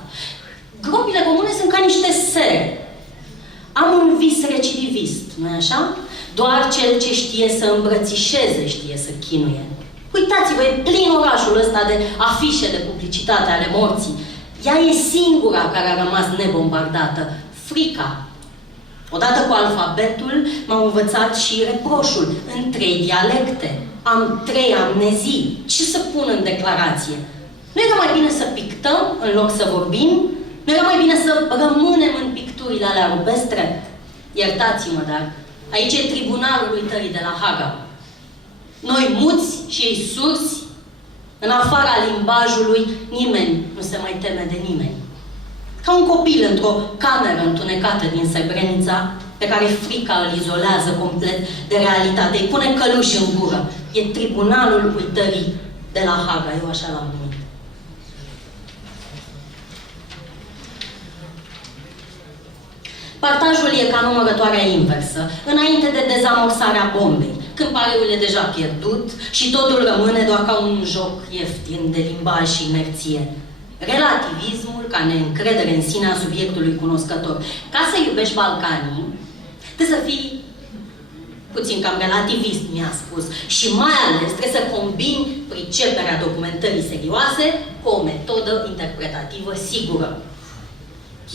Gropile comune sunt ca niște sere. Am un vis recidivist, nu-i așa? Doar cel ce știe să îmbrățișeze știe să chinuie. Uitați-vă, e plin orașul ăsta de afișe de publicitate ale morții. Ea e singura care a rămas nebombardată. Frica. Odată cu alfabetul m-au învățat și reproșul în 3 dialecte. Am 3 amnezii. Ce să pun în declarație? Nu era mai bine să pictăm în loc să vorbim? Nu era mai bine să rămânem în picturile alea rubestre? Iertați-mă, dar aici e tribunalul uitării de la Haga. Noi muți și ei surzi, în afara limbajului, nimeni nu se mai teme de nimeni. Ca un copil într-o cameră întunecată din Srebrenica, pe care frica îl izolează complet de realitate, îi pune căluși în gură. E tribunalul uitării de la Haga, eu așa l-am numit. Partajul e ca numărătoarea inversă, înainte de dezamorsarea bombei, când pariul e deja pierdut și totul rămâne doar ca un joc ieftin de limbaj și inerție. Relativismul ca neîncredere în sine a subiectului cunoscător. Ca să iubești Balcanii, trebuie să fii puțin cam relativist, mi-a spus, și mai ales trebuie să combini priceperea documentării serioase cu o metodă interpretativă sigură.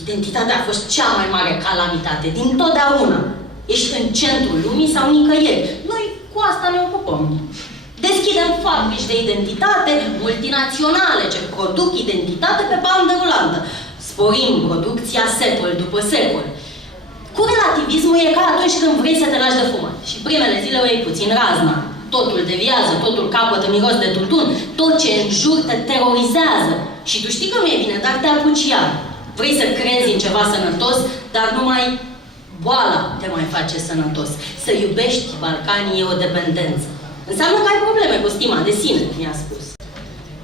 Identitatea a fost cea mai mare calamitate din totdeauna. Ești în centrul lumii sau nicăieri. Noi cu asta ne ocupăm. Deschidem fabrici de identitate multinaționale ce produc identitate pe bandă rulantă. Sporim producția secol după secol. Cu relativismul e ca atunci când vrei să te lași de fumat. Și primele zile o iei puțin razna. Totul deviază, totul capătă miros de tutun, tot ce în jur te terorizează. Și tu știi că nu e bine, dar te apuci iar. Vrei să crezi în ceva sănătos, dar numai boala te mai face sănătos. Să iubești Balcanii e o dependență. Înseamnă că ai probleme cu stima de sine, mi-a spus.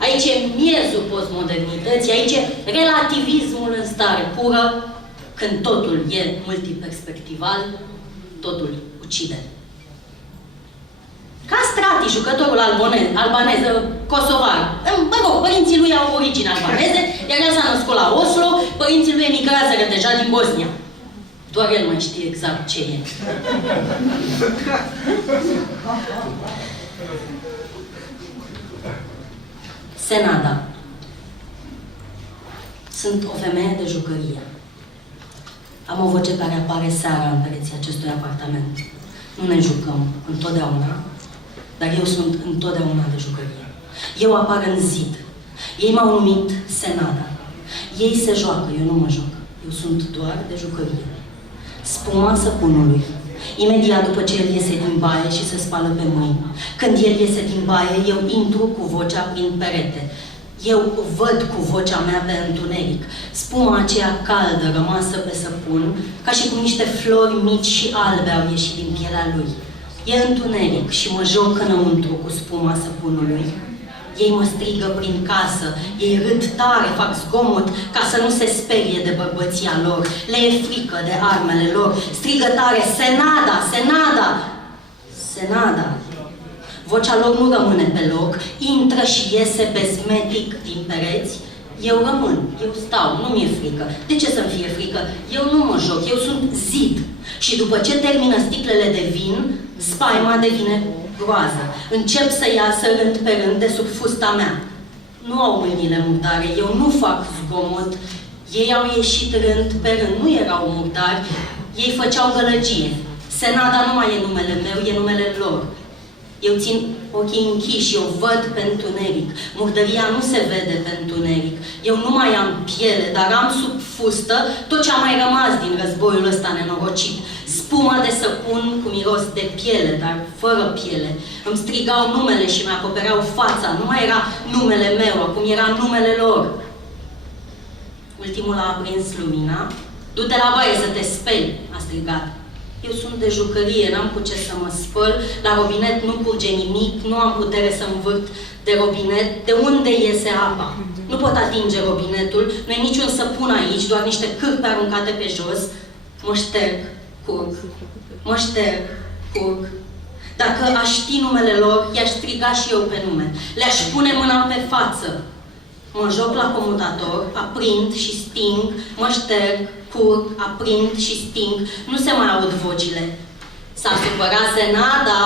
Aici e miezul postmodernității, aici e relativismul în stare pură, când totul e multiperspectival, totul cu ucide. Castrati, jucătorul albanez, kosovar. Mă rog, părinții lui au origini albaneze, iar el s-a născut la Oslo, părinții lui emigrează deja din Bosnia. Doar el mai știe exact ce e. Senada. Sunt o femeie de jucărie. Am o voce care apare seara în pereții acestui apartament. Nu ne jucăm întotdeauna, dar eu sunt întotdeauna de jucărie. Eu apar în zid. Ei m-au numit Senada. Ei se joacă, eu nu mă joc. Eu sunt doar de jucărie. Spuma săpunului. Imediat după ce el iese din baie și se spală pe mâini. Când el iese din baie, eu intru cu vocea prin perete. Eu văd cu vocea mea pe întuneric. Spuma aceea caldă, rămasă pe săpun, ca și cum niște flori mici și albe au ieșit din pielea lui. E întuneric și mă joc înăuntru cu spuma săpunului. Ei mă strigă prin casă, ei râd tare, fac zgomot ca să nu se sperie de bărbăția lor. Le e frică de armele lor. Strigă tare, Senada, Senada, Senada. Vocea lor nu rămâne pe loc, intră și iese bezmetic din pereți. Eu rămân, eu stau, nu mi-e frică. De ce să-mi fie frică? Eu nu mă joc, eu sunt zid. Și după ce termină sticlele de vin, spaima devine groază. Încep să iasă rând pe rând de sub fusta mea. Nu au mâinile murdare, eu nu fac zgomot. Ei au ieșit rând pe rând, nu erau murdari, ei făceau gălăgie. Senada nu mai e numele meu, e numele lor. Eu țin ochii închiși, eu văd pe întuneric. Murdăria nu se vede pe întuneric. Eu nu mai am piele, dar am sub fustă tot ce a mai rămas din războiul ăsta nenorocit. Spuma de săpun cu miros de piele, dar fără piele. Îmi strigau numele și mi acopereau fața. Nu mai era numele meu, acum era numele lor. Ultimul a aprins lumina. Du-te la baie să te speli, a strigat. Eu sunt de jucărie, n-am cu ce să mă spăl, la robinet nu curge nimic, nu am putere să învârt de robinet. De unde iese apa? Nu pot atinge robinetul, nu e niciun săpun aici, doar niște cârpe aruncate pe jos. Mă șterg, curg, mă șterg, curg. Dacă aș ști numele lor, i-aș striga și eu pe nume. Le-aș pune mâna pe față. Mă joc la comutator, aprind și sting, mă șterg, curg, aprind și sting. Nu se mai aud vocile. S-a supărat Senada,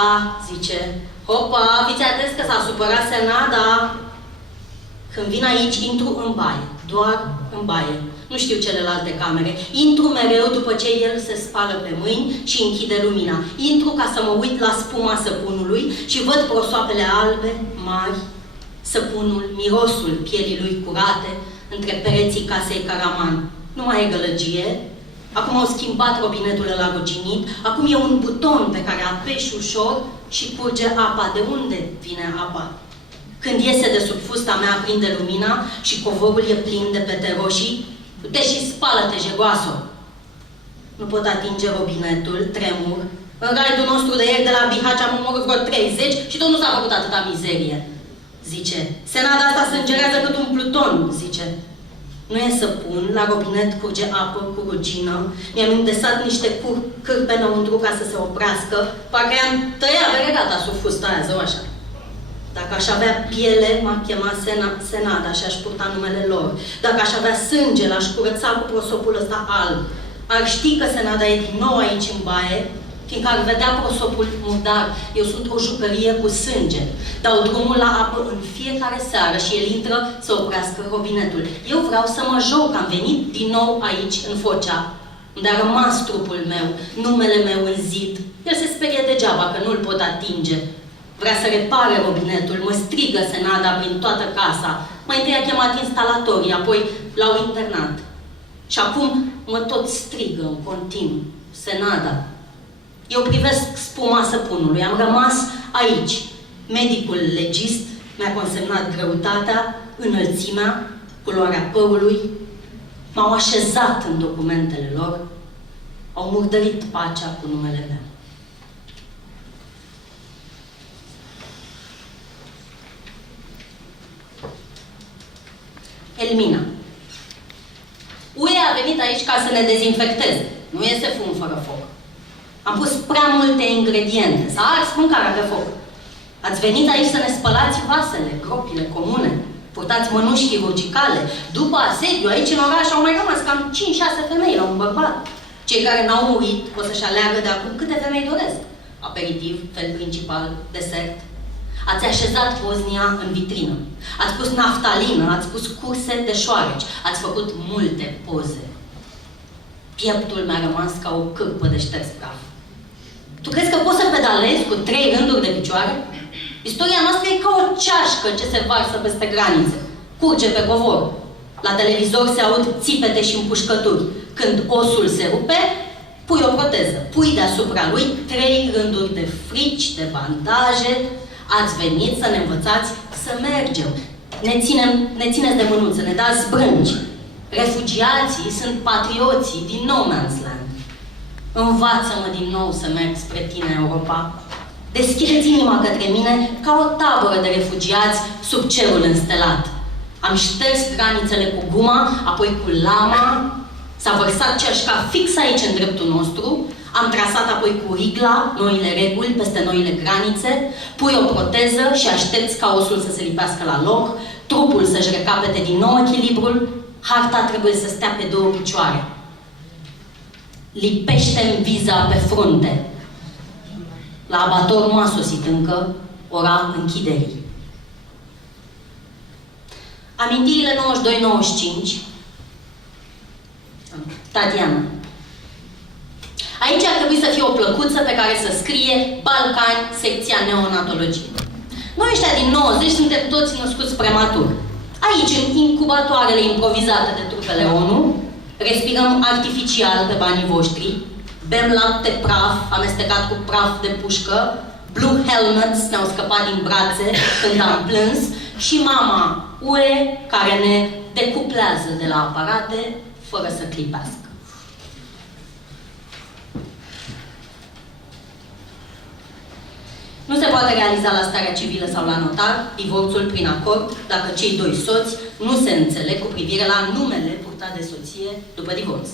zice. Hopa, fiți atenți că s-a supărat Senada. Când vin aici, intru în baie. Doar în baie. Nu știu celelalte camere. Intru mereu după ce el se spală pe mâini și închide lumina. Intru ca să mă uit la spuma săpunului și văd prosoapele albe, mari, săpunul, mirosul pielii lui curate, între pereții casei Caraman. Nu mai e gălăgie. Acum au schimbat robinetul ăla ruginit. Acum e un buton pe care apeși ușor și curge apa. De unde vine apa? Când iese de sub fusta mea, aprinde lumina și covorul e plin de pete roșii. Du-te și spală-te, jegoaso! Nu pot atinge robinetul, tremur. În raidul nostru de ieri de la Bihaci am omorât vreo 30 și tot nu s-a făcut atâta mizerie. Zice, Senada asta sângerează cât un pluton, zice. Nu e săpun, la robinet curge apă cu rugină. Mi-am îndesat niște cârpe înăuntru ca să se oprească. Parcă i-am tăiat veregata sub fusta aia, zău așa. Dacă aș avea piele, m-ar chema Senada și aș purta numele lor. Dacă aș avea sânge, l-aș curăța cu prosopul ăsta alb. Ar ști că Senada e din nou aici în baie, fiindcă ar vedea prosopul murdar. Eu sunt o jucărie cu sânge. Dau drumul la apă în fiecare seară și el intră să oprească robinetul. Eu vreau să mă joc, am venit din nou aici, în Focea, unde a rămas trupul meu, numele meu în zid. El se sperie degeaba că nu-l pot atinge. Vrea să repare robinetul, mă strigă Senada prin toată casa. Mai întâi a chemat instalatorii, apoi l-au internat. Și acum mă tot strigă în continuu. Senada. Eu privesc spuma săpunului. Am rămas aici. Medicul legist mi-a consemnat greutatea, înălțimea, culoarea părului. M-au așezat în documentele lor. Au murdărit pacea cu numele meu. Elmina. UE a venit aici ca să ne dezinfecteze. Nu iese fum fără foc. Am pus prea multe ingrediente, s-a ars mâncarea pe foc. Ați venit aici să ne spălați vasele, gropile comune, purtați mănuși chirurgicale. După asediu, aici în oraș au mai rămas cam 5-6 femei la un bărbat. Cei care n-au murit o să-și aleagă de acum câte femei doresc. Aperitiv, fel principal, desert. Ați așezat Bosnia în vitrină. Ați pus naftalină, ați pus curse de șoareci. Ați făcut multe poze. Pieptul mi-a rămas ca o cârpă de șters praf. Tu crezi că poți să pedalezi cu 3 rânduri de picioare? Istoria noastră e ca o ceașcă ce se varsă peste granițe. Curge pe covor. La televizor se aud țipete și împușcături. Când osul se rupe, pui o proteză. Pui deasupra lui 3 rânduri de frici, de bandaje. Ați venit să ne învățați să mergem. Ne țineți de mânuță, ne dați brânci. Refugiații sunt patrioții din No Man's Land. Învață-mă din nou să merg spre tine, Europa. Deschideți inima către mine ca o tabără de refugiați sub cerul înstelat. Am șters granițele cu guma, apoi cu lama. S-a vărsat ceașca fix aici, în dreptul nostru. Am trasat apoi cu rigla noile reguli peste noile granițe. Pui o proteză și aștepți ca osul să se lipească la loc, trupul să-și recapete din nou echilibrul. Harta trebuie să stea pe 2 picioare. Lipește-mi viza pe frunte. La abator nu a sosit încă ora închiderii. Amintirile 92-95. Tatiana. Aici ar trebui să fie o plăcuță pe care să scrie Balcani, secția neonatologie. Noi ăștia din 90 suntem toți născuți prematur. Aici, în incubatoarele improvizate de trupele ONU, respirăm artificial pe banii voștri, bem lapte praf amestecat cu praf de pușcă, blue helmets ne-au scăpat din brațe când am plâns și mama UE care ne decuplează de la aparate fără să clipească. Nu se poate realiza la starea civilă sau la notar divorțul prin acord dacă cei 2 soți nu se înțeleg cu privire la numele purtat de soție după divorț.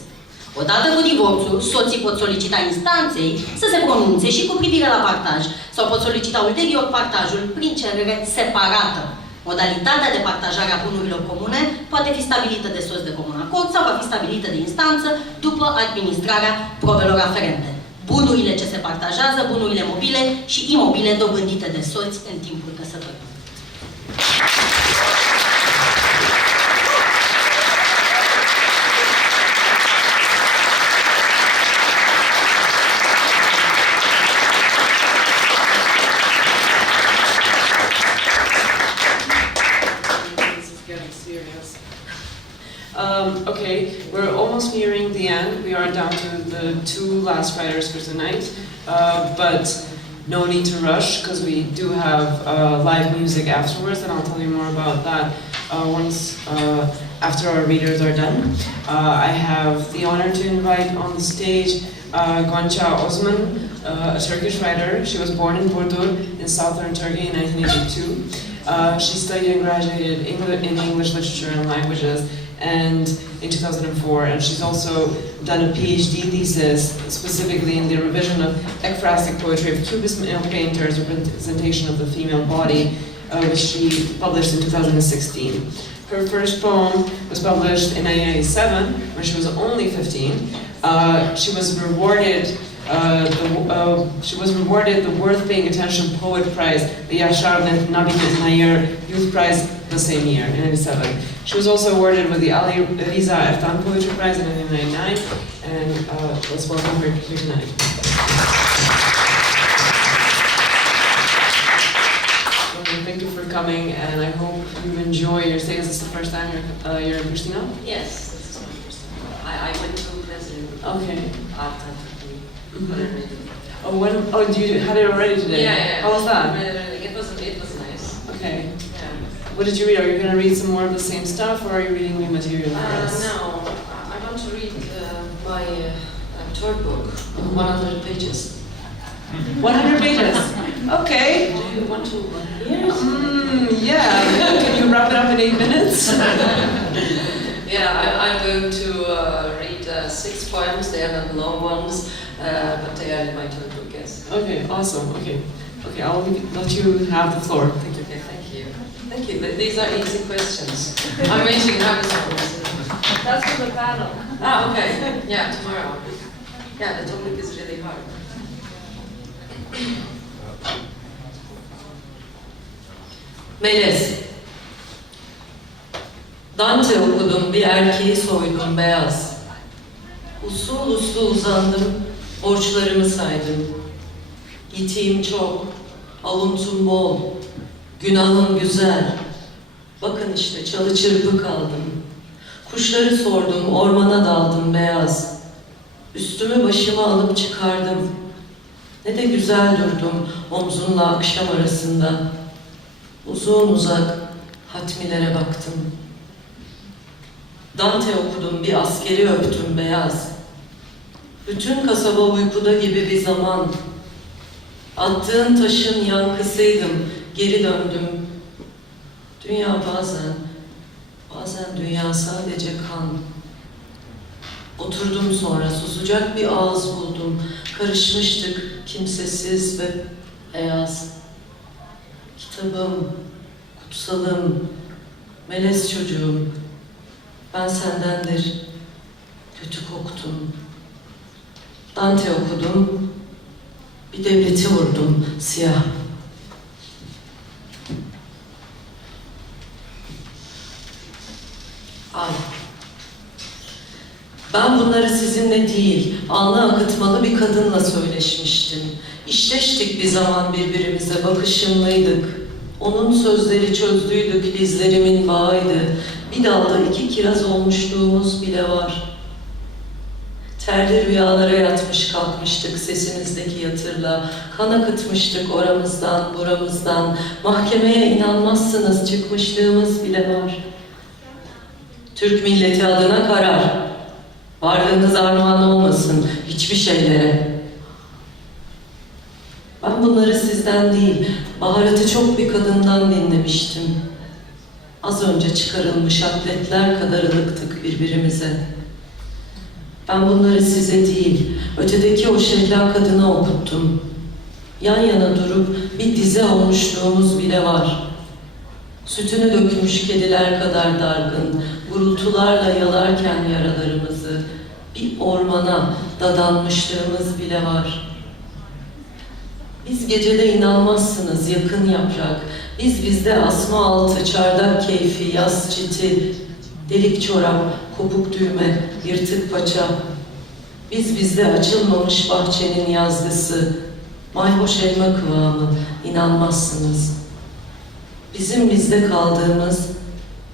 Odată cu divorțul, soții pot solicita instanței să se pronunțe și cu privire la partaj sau pot solicita ulterior partajul prin cerere separată. Modalitatea de partajare a bunurilor comune poate fi stabilită de soți de comun acord sau va fi stabilită de instanță după administrarea probelor aferente. Bunurile ce se partajează, bunurile mobile și imobile dobândite de soți în timpul căsătoriei. Okay, we're almost nearing the end. We are down to the 2 last writers for tonight, but no need to rush because we do have live music afterwards, and I'll tell you more about that once after our readers are done. I have the honor to invite on the stage Gonca Özmen, a Turkish writer. She was born in Burdur in southern Turkey in 1982. She studied and graduated in English literature and languages and in 2004, and she's also done a PhD thesis specifically in the revision of ekphrastic poetry of Cubist male painters' representation of the female body, which she published in 2016. Her first poem was published in 1997, when she was only 15. She was rewarded the Worth Paying Attention Poet Prize, the Yashar Nabinet Nair Youth Prize the same year, in 1997. She was also awarded with the Ali Riza Ertan Poetry Prize in 1999, and let's welcome her here tonight. Thank you for coming, and I hope you enjoy your stay. Is this the first time you're in Prishtina? Yes, this is my first time. I went to Brazil. Okay. After you had it already today? Yeah. How was that? It was nice. Okay. Yeah. What did you read? Are you going to read some more of the same stuff, or are you reading new material? No, I want to read my third book, 100 pages. 100 pages? Okay. Do you want to hear it? Yeah. Can you wrap it up in 8 minutes? Yeah, I'm going to read 6 poems. They are not long ones. but they are in my tour book, yes. Okay, awesome. Okay, I'll let you have the floor. Thank you. Okay, thank you. Thank you. These are easy questions. I'm waiting now. That's for the panel. Ah, okay. Yeah, tomorrow. Yeah, the topic is really hard. Melez. Dante okudum, bir erkeği soydum beyaz. Usul uslu uzandım, borçlarımı saydım. Yitiğim çok, avuntum bol, günahım güzel. Bakın işte çalı çırpı kaldım. Kuşları sordum, ormana daldım beyaz. Üstümü başıma alıp çıkardım. Ne de güzel durdum omzunla akşam arasında. Uzun uzak hatmilere baktım. Dante okudum, bir askeri öptüm beyaz. Bütün kasaba uykuda gibi bir zaman. Attığın taşın yankısıydım, geri döndüm. Dünya bazen dünya sadece kan. Oturdum sonra, susacak bir ağız buldum. Karışmıştık, kimsesiz ve beyaz. Kitabım, kutsalım, melez çocuğum. Ben sendendir, kötü koktum. Dante okudum, bir devleti vurdum, siyah. Ay. Ben bunları sizinle değil, alnı akıtmalı bir kadınla söyleşmiştim. İşleştik bir zaman birbirimize, bakışımlıydık. Onun sözleri çözdüydük, dizlerimin bağıydı. Bir dalda 2 kiraz olmuşluğumuz bile var. Terli rüyalara yatmış kalkmıştık sesimizdeki yatırla. Kan akıtmıştık oramızdan, buramızdan. Mahkemeye inanmazsınız çıkmışlığımız bile var. Türk milleti adına karar. Varlığınız armağan olmasın hiçbir şeylere. Ben bunları sizden değil, baharatı çok bir kadından dinlemiştim. Az önce çıkarılmış atletler kadar ılıktık birbirimize. Ben bunları size değil, ötedeki o şehla kadına okuttum. Yan yana durup bir dize olmuşluğumuz bile var. Sütünü dökmüş kediler kadar dargın, gurultularla yalarken yaralarımızı, bir ormana dadanmışlığımız bile var. Biz gecede inanmazsınız yakın yaprak, biz bizde asma altı, çardak keyfi, yaz çiti, delik çorap, kopuk düğme, yırtık paça. Biz bizde açılmamış bahçenin yazgısı, mayhoş elma kıvamı, inanmazsınız. Bizim bizde kaldığımız,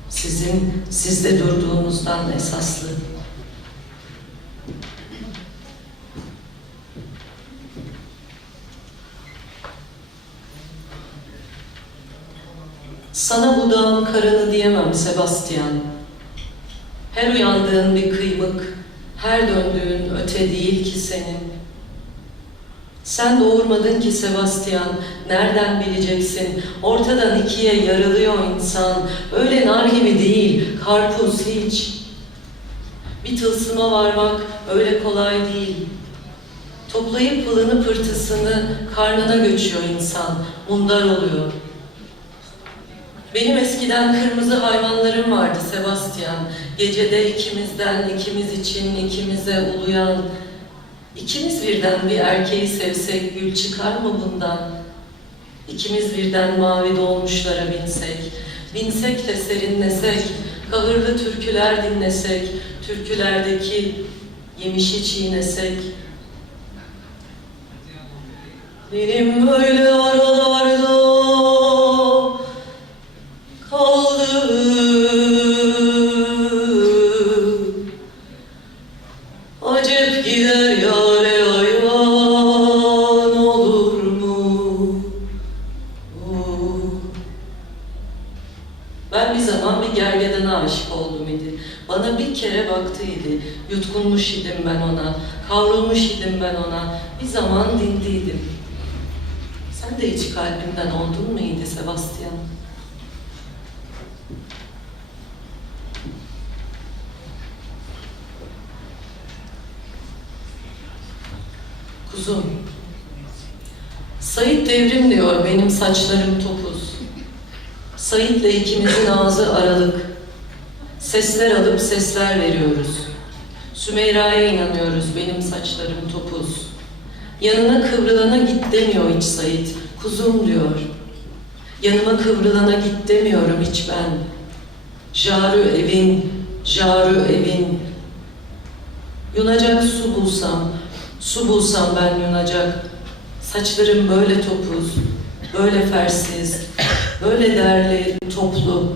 sizin sizde durduğunuzdan esaslı. Sana bu dağın karını diyemem Sebastian. Her uyandığın bir kıymık, her döndüğün öte değil ki senin. Sen doğurmadın ki Sebastian, nereden bileceksin? Ortadan 2'ye yarılıyor insan, öyle nar gibi değil, karpuz hiç. Bir tılsıma varmak öyle kolay değil. Toplayıp pılını pırtısını karnına göçüyor insan, mundar oluyor. Benim eskiden kırmızı hayvanlarım vardı Sebastian. Gecede ikimizden, ikimiz için, ikimize uluyan. İkimiz birden bir erkeği sevsek gül çıkar mı bundan? İkimiz birden mavi dolmuşlara binsek, binsek de serinlesek, kahırlı türküler dinlesek, türkülerdeki yemişi çiğnesek. Benim böyle aralarda kaldı. Acep gider yâre ayvan olur mu? Ben bir zaman bir gergedene aşık oldum idi. Bana bir kere baktıydı. Yutkunmuş idim ben ona. Kavrulmuş idim ben ona. Bir zaman dindiydim. Sen de hiç kalbimden oldun mu idi Sebastian? Kuzum. Sait devrim diyor, benim saçlarım topuz. Sait'le ikimizin ağzı aralık. Sesler alıp sesler veriyoruz. Sümeyra'ya inanıyoruz, benim saçlarım topuz. Yanına kıvrılana git demiyor hiç Sait, kuzum diyor. Yanıma kıvrılana git demiyorum hiç ben. Jaru evin, jaru evin. Yunacak su bulsam ben yunacak. Saçlarım böyle topuz, böyle fersiz, böyle derli, toplu.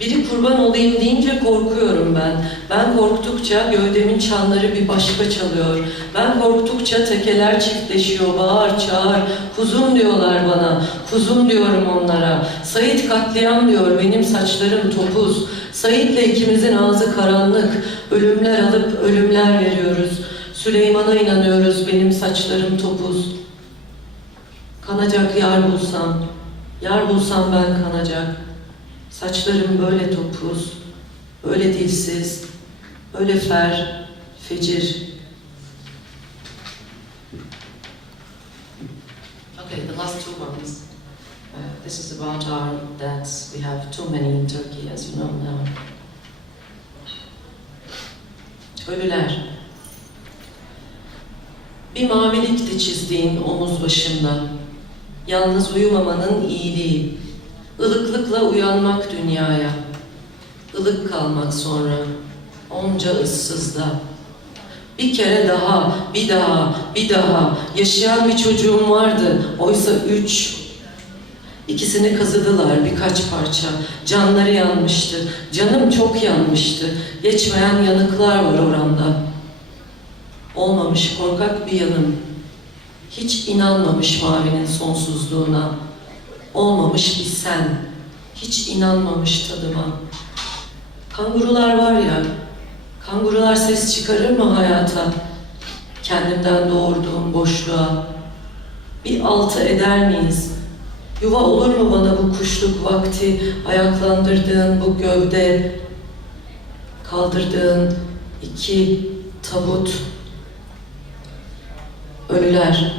Biri kurban olayım deyince korkuyorum ben. Ben korktukça gövdemin çanları bir başka çalıyor. Ben korktukça tekeler çiftleşiyor, bağır çağır. Kuzum diyorlar bana, kuzum diyorum onlara. Sait katliam diyor, benim saçlarım topuz. Sait'le ikimizin ağzı karanlık. Ölümler alıp ölümler veriyoruz. Süleyman'a inanıyoruz, benim saçlarım topuz. Kanacak yar bulsam ben kanacak. Saçlarım böyle topuz, böyle dilsiz, böyle fecir. Okay, the last two ones. This is about our dads. We have too many in Turkey, as you know now. Ölüler. Bir mavilikti çizdiğin omuz başında. Yalnız uyumamanın iyiliği. Ilıklıkla uyanmak dünyaya. Ilık kalmak sonra. Onca ıssızda. Bir kere daha, bir daha. Yaşayan bir çocuğum vardı. Oysa 3. İkisini kazıdılar birkaç parça. Canları yanmıştı. Canım çok yanmıştı. Geçmeyen yanıklar var oramda. Olmamış korkak bir yanım. Hiç inanmamış mavinin sonsuzluğuna. Olmamış bir sen. Hiç inanmamış tadıma. Kangurular var ya, kangurular ses çıkarır mı hayata? Kendimden doğurduğum boşluğa. Bir altı eder miyiz? Yuva olur mu bana bu kuşluk vakti? Ayaklandırdığın bu gövde, kaldırdığın 2 tabut. Ölüler,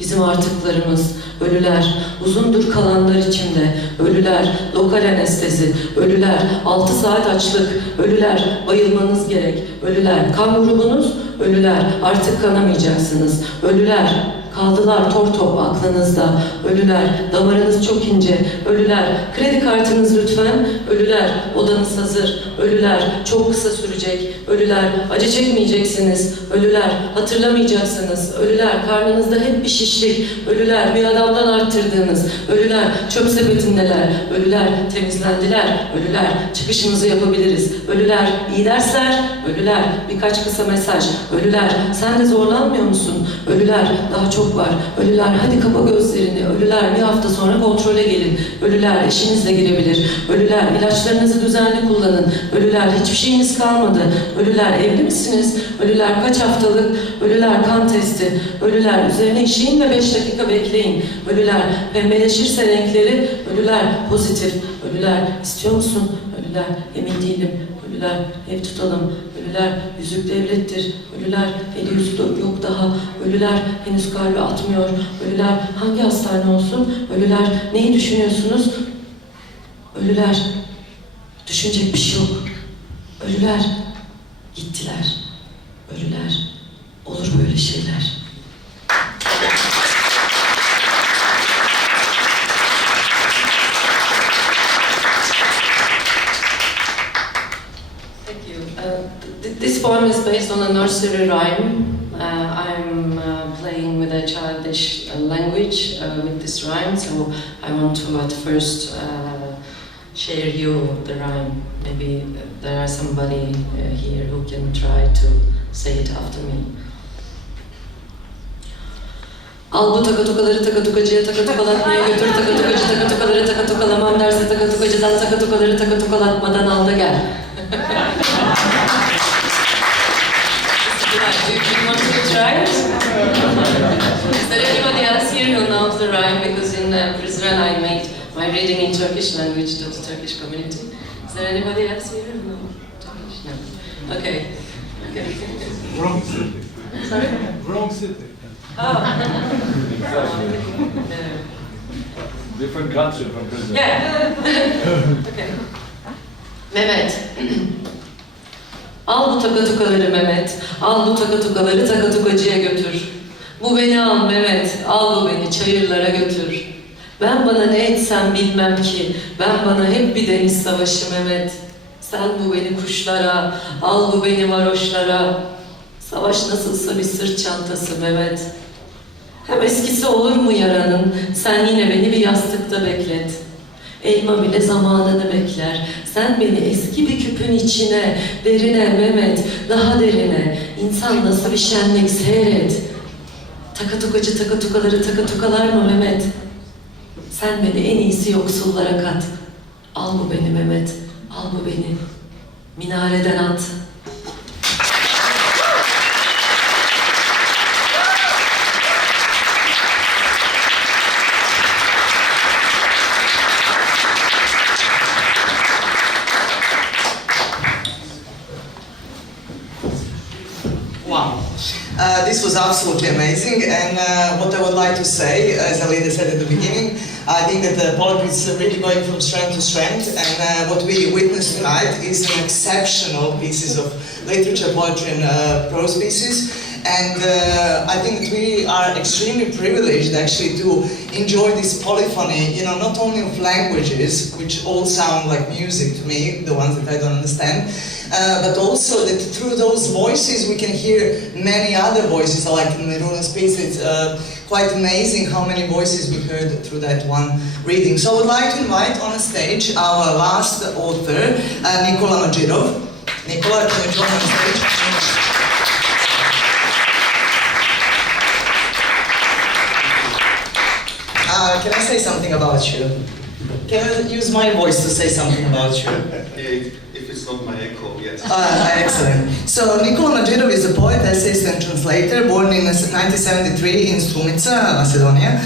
bizim artıklarımız, ölüler, uzundur kalanlar içimde, ölüler, lokal anestezi, ölüler, 6 saat açlık, ölüler, bayılmanız gerek, ölüler, kan grubunuz, ölüler, artık kanamayacaksınız, ölüler, kaldılar tor top aklınızda, ölüler, damarınız çok ince, ölüler, kredi kartınız lütfen, ölüler, odanız hazır, ölüler, çok kısa sürecek, ölüler, acı çekmeyeceksiniz, ölüler, hatırlamayacaksınız, ölüler, karnınızda hep bir şişlik, ölüler, bir adamdan arttırdığınız, ölüler, çöp sepetindeler, ölüler, temizlendiler, ölüler, çıkışımızı yapabiliriz, ölüler, iyi dersler, ölüler, birkaç kısa mesaj, ölüler, sen de zorlanmıyor musun, ölüler, daha çok var. Ölüler, hadi kapa gözlerini. Ölüler, bir hafta sonra kontrole gelin. Ölüler, eşiniz de girebilir. Ölüler, ilaçlarınızı düzenli kullanın. Ölüler, hiçbir şeyiniz kalmadı. Ölüler, evli misiniz? Ölüler, kaç haftalık? Ölüler, kan testi. Ölüler, üzerine işeyin ve 5 dakika bekleyin. Ölüler, pembeleşirse renkleri. Ölüler, pozitif. Ölüler, istiyor musun? Ölüler, emin değilim. Ölüler, ev tutalım. Ölüler, yüzük devlettir. Ölüler, eli yüzü yok daha. Ölüler, henüz kalbi atmıyor. Ölüler, hangi hastane olsun? Ölüler, neyi düşünüyorsunuz? Ölüler, düşünecek bir şey yok. Ölüler, gittiler. Ölüler, olur böyle şeyler. This poem is based on a nursery rhyme. I'm playing with a childish language with this rhyme, so I want to at first share you the rhyme. Maybe there are somebody here who can try to say it after me. Al bu takatukaları takatukacıya takatukalatmaya götür, takatukacı takatukaları takatukalamam derse takatukacıdan takatukaları takatukalatmadan al da gel. Do you want to try it? Is there anybody else here who knows the rhyme? Because in Israel I made my reading in Turkish language to the Turkish community. Is there anybody else here who knows Turkish? No. Okay. Sorry? Wrong city. Different country from prison. Yeah. Okay. Mehmet. Al bu takatukaları Mehmet. Al bu takatukaları takatukacıya götür. Bu beni al Mehmet. Al bu beni çayırlara götür. Ben bana ne etsem bilmem ki. Ben bana hep bir deniz savaşı Mehmet. Sen bu beni kuşlara. Al bu beni varoşlara. Savaş nasılsa bir sırt çantası Mehmet. Hem eskisi olur mu yaranın? Sen yine beni bir yastıkta beklet. Elma bile zamanını bekler. Sen beni eski bir küpün içine, derine Mehmet, daha derine. İnsan nasıl bir şenlik seyret. Takatukacı takatukaları takatukalar mı Mehmet? Sen beni en iyisi yoksullara kat. Al bu beni Mehmet, al bu beni. Minareden at. Wow. This was absolutely amazing, and what I would like to say, as Alida said at the beginning, I think that Polip is really going from strength to strength, and what we witnessed tonight is an exceptional pieces of literature, poetry, and prose pieces. And I think that we are extremely privileged actually to enjoy this polyphony, you know, not only of languages, which all sound like music to me, the ones that I don't understand, but also that through those voices we can hear many other voices, like in Miruna's piece. It's quite amazing how many voices we heard through that one reading. So I would like to invite on stage our last author, Nikola Madžirov. Nikola, can you join on stage? Can I say something about you? Can I use my voice to say something about you? If it's not my echo, yes. Excellent. So Nikola Madžirov is a poet, essayist, and translator, born in 1973 in Strumica, Macedonia,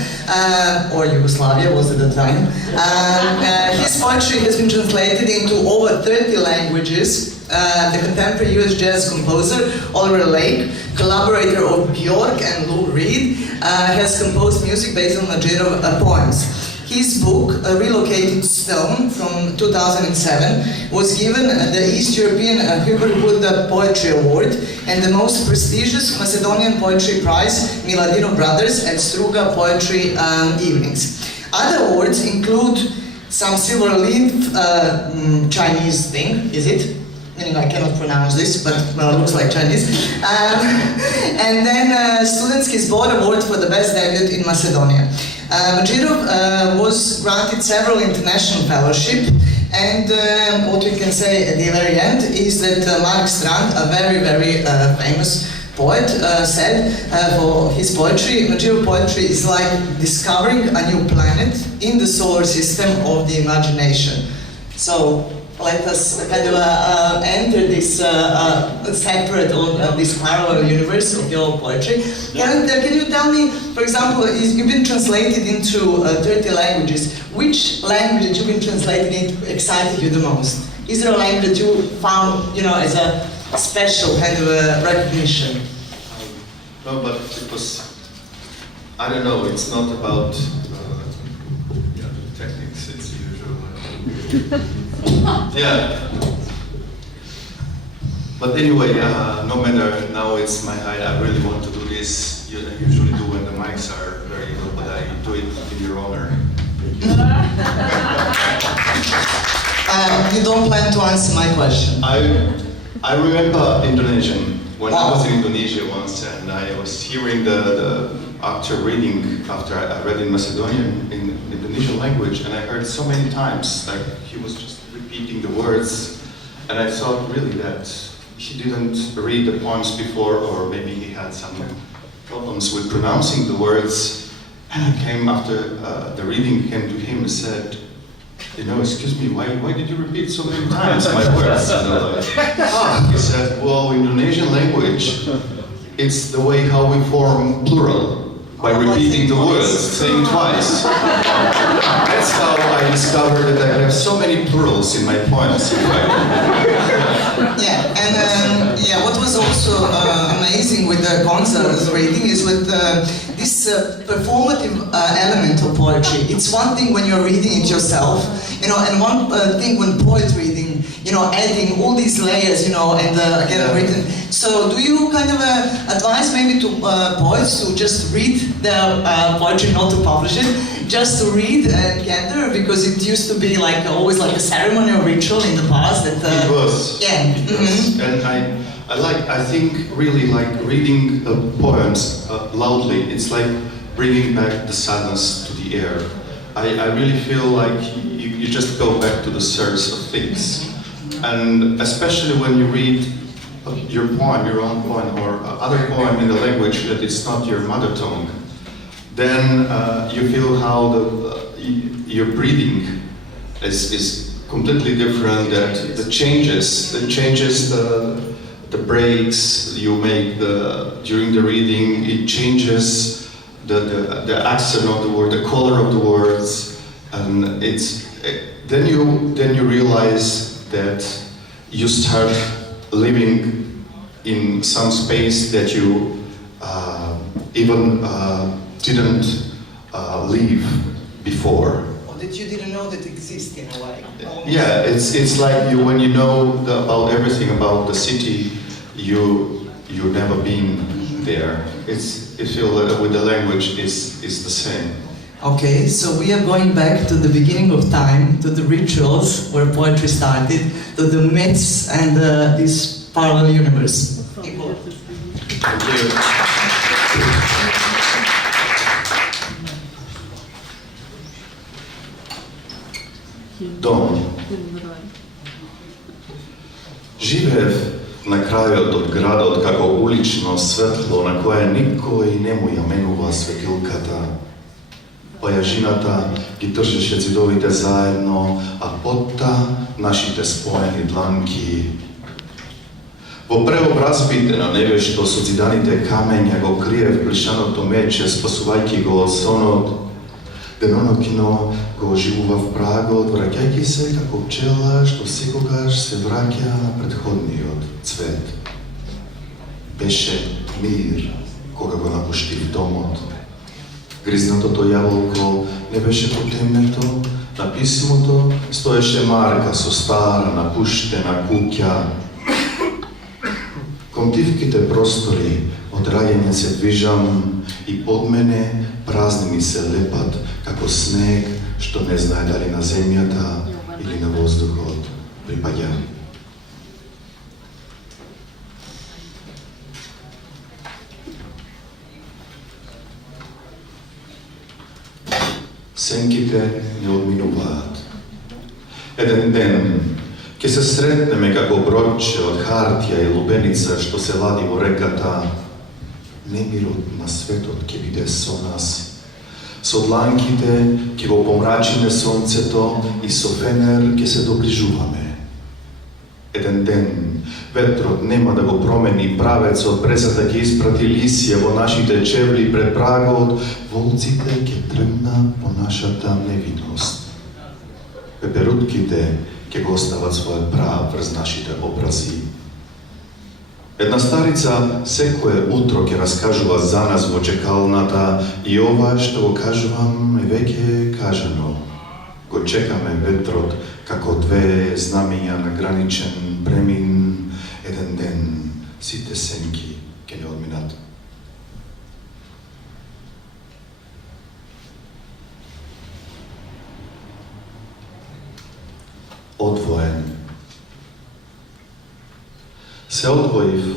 or Yugoslavia was at the time. His poetry has been translated into over 30 languages. The contemporary US jazz composer, Oliver Lake, collaborator of Bjork and Lou Reed, has composed music based on Madžirov poems. His book, A Relocated Stone, from 2007, was given the East European Hubert Buddha Poetry Award and the most prestigious Macedonian Poetry Prize, Miladino Brothers at Struga Poetry Evenings. Other awards include some silver leaf Chinese thing, is it? Meaning I cannot pronounce this, but well, it looks like Chinese. And then Studentski Zbor Award for the best debut in Macedonia. Madžirov was granted several international fellowships, and what we can say at the very end is that Mark Strand, a very, very famous poet, said for his poetry, Madžirov poetry is like discovering a new planet in the solar system of the imagination. So let us kind of enter this separate or this parallel universe of your poetry. Can you tell me, for example, you've been translated into 30 languages. Which language that you've been translated into excited you the most? Is there a language that you found, you know, as a special kind of a recognition? No, but it was, I don't know, it's not about the techniques, it's usual. Yeah. But anyway, no matter now it's my height, I really want to do this. I usually do when the mics are very low, but I do it in your honor. You don't plan to answer my question. I remember Indonesian. When I was in Indonesia once, and I was hearing the actor reading after I read in Macedonian, in Indonesian language, and I heard so many times, like he was just repeating the words, and I thought really that he didn't read the poems before, or maybe he had some problems with pronouncing the words, and I came after the reading came to him and said, you know, excuse me, why did you repeat so many times my words? You know, he said, well, Indonesian language, it's the way how we form plural, by repeating the words, saying twice. That's how I discovered that I have so many plurals in my poems. Yeah, and what was also amazing with the Gonca's reading is with this performative element of poetry. It's one thing when you're reading it yourself, and one thing when poet reading, adding all these layers, and again written. So do you kind of advise maybe to poets to just read their poetry, not to publish it, just to read Qendra, because it used to be always like a ceremony or ritual in the past that... It was. Yeah. It was. And I think really like reading poems loudly, it's like bringing back the sadness to the air. I really feel like you just go back to the source of things. And especially when you read your poem, your own poem, or other poem in a language that it's not your mother tongue, then you feel how your breathing is completely different, that the changes the breaks you make during the reading, it changes the accent of the word, the color of the words, and then you realize that you start living in some space that you even didn't live before. Or that you didn't know that exists in a way. Yeah, it's like when you know about everything about the city, you've never been there. It feels that with the language is the same. Okay, so we are going back to the beginning of time, to the rituals where poetry started, to the myths and this parallel universe. Thank you. Dom. Živev na kraju od grada od kako ulično svetlo na koje niko i nemoja menува светилката. Појажината ги држеше цидовите заедно, а потта нашите споени дланки. Во преобразбите на невешто со зиданите камења го криев плешаното мече, спасувајќи го од сонот. Денонокино го оживував прагот, враќајќи се како пчела што секогаш се враќа на претходниот цвет. Беше мир кога го напуштив домот. Гризнатото јаволко не беше потемнето, на писмото стоеше марка со стара напуштена куќа. Кон тивките простори од раѓање се движам и под мене празни ми се лепат како снег што не знае дали на земјата или на воздухот припаѓа. Сенките не одминуваат. Еден ден ќе се сретнеме како бродче од хартија и лубеница што се лади во реката. Немирот на светот ќе биде со нас. Со дланките ќе го помрачиме сонцето и со фенер ќе се доближуваме. Еден ден ветрот нема да го промени правецот, брезата ќе испрати лисија во нашите чевли пред прагот, волците ќе тргнат по нашата невидност. Пеперутките ќе го остават својот прав врз нашите образи. Една старица секое утро ќе раскажува за нас во чекалната и ова што го кажувам е веќе кажано. Го чекаме ветрот како две знамења на граничен премин. Еден ден сите сенки ќе не одминат. Одвоен. Се одвоив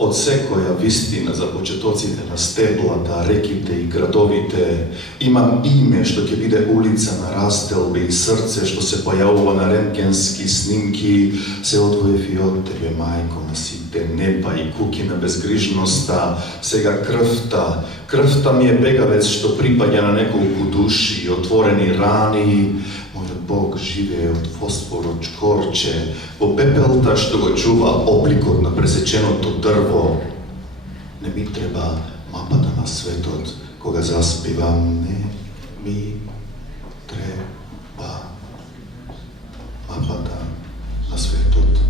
од секоја вистина за почетоците на стеблата, реките и градовите. Имам име што ќе биде улица на растелби и срце што се појавува на рентгенски снимки. Се одвоив и од тебе, мајко, на сите неба и куки на безгрижноста. Сега крвта ми е бегавец што припаѓа на неколку души, отворени рани. Бог живее од фосфорот чкорче, во пепелта што го чува обликот на пресеченото дрво. Не ми треба мапата на светот, кога заспивам. Не ми треба мапата на светот,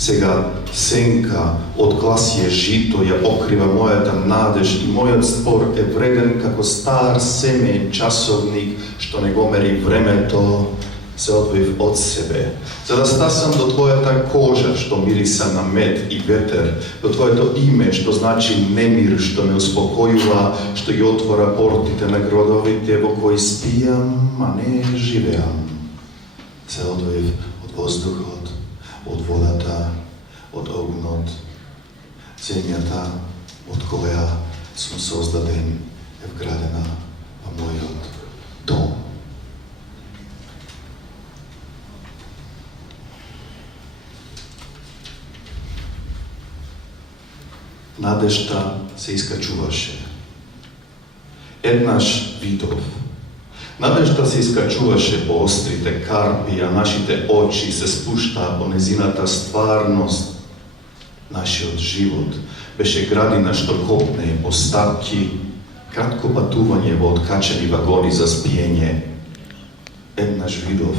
Сега сенка од гласие жито ја покрива мојата надеж и мојот спор е вреден како стар семеен часовник што не го мери времето. Се одвоив од себе, за да стасам до твојата кожа што мириса на мед и ветер, до твоето име што значи немир, што ме успокојува, што ги отвора портите на градовите во кои спијам, а не живеам. Се одвоив од воздухот, од водата, од огнот, земјата од која сум создаден е вградена во мојот дом. Надежта се искачуваше. Еднаш видов. Надежта се искачуваше по острите карпи, а нашите очи се спуштаа по незината стварност. Нашиот живот беше градина што копне по стапки, кратко патување во откачени вагони за спиење. Еднаш видов.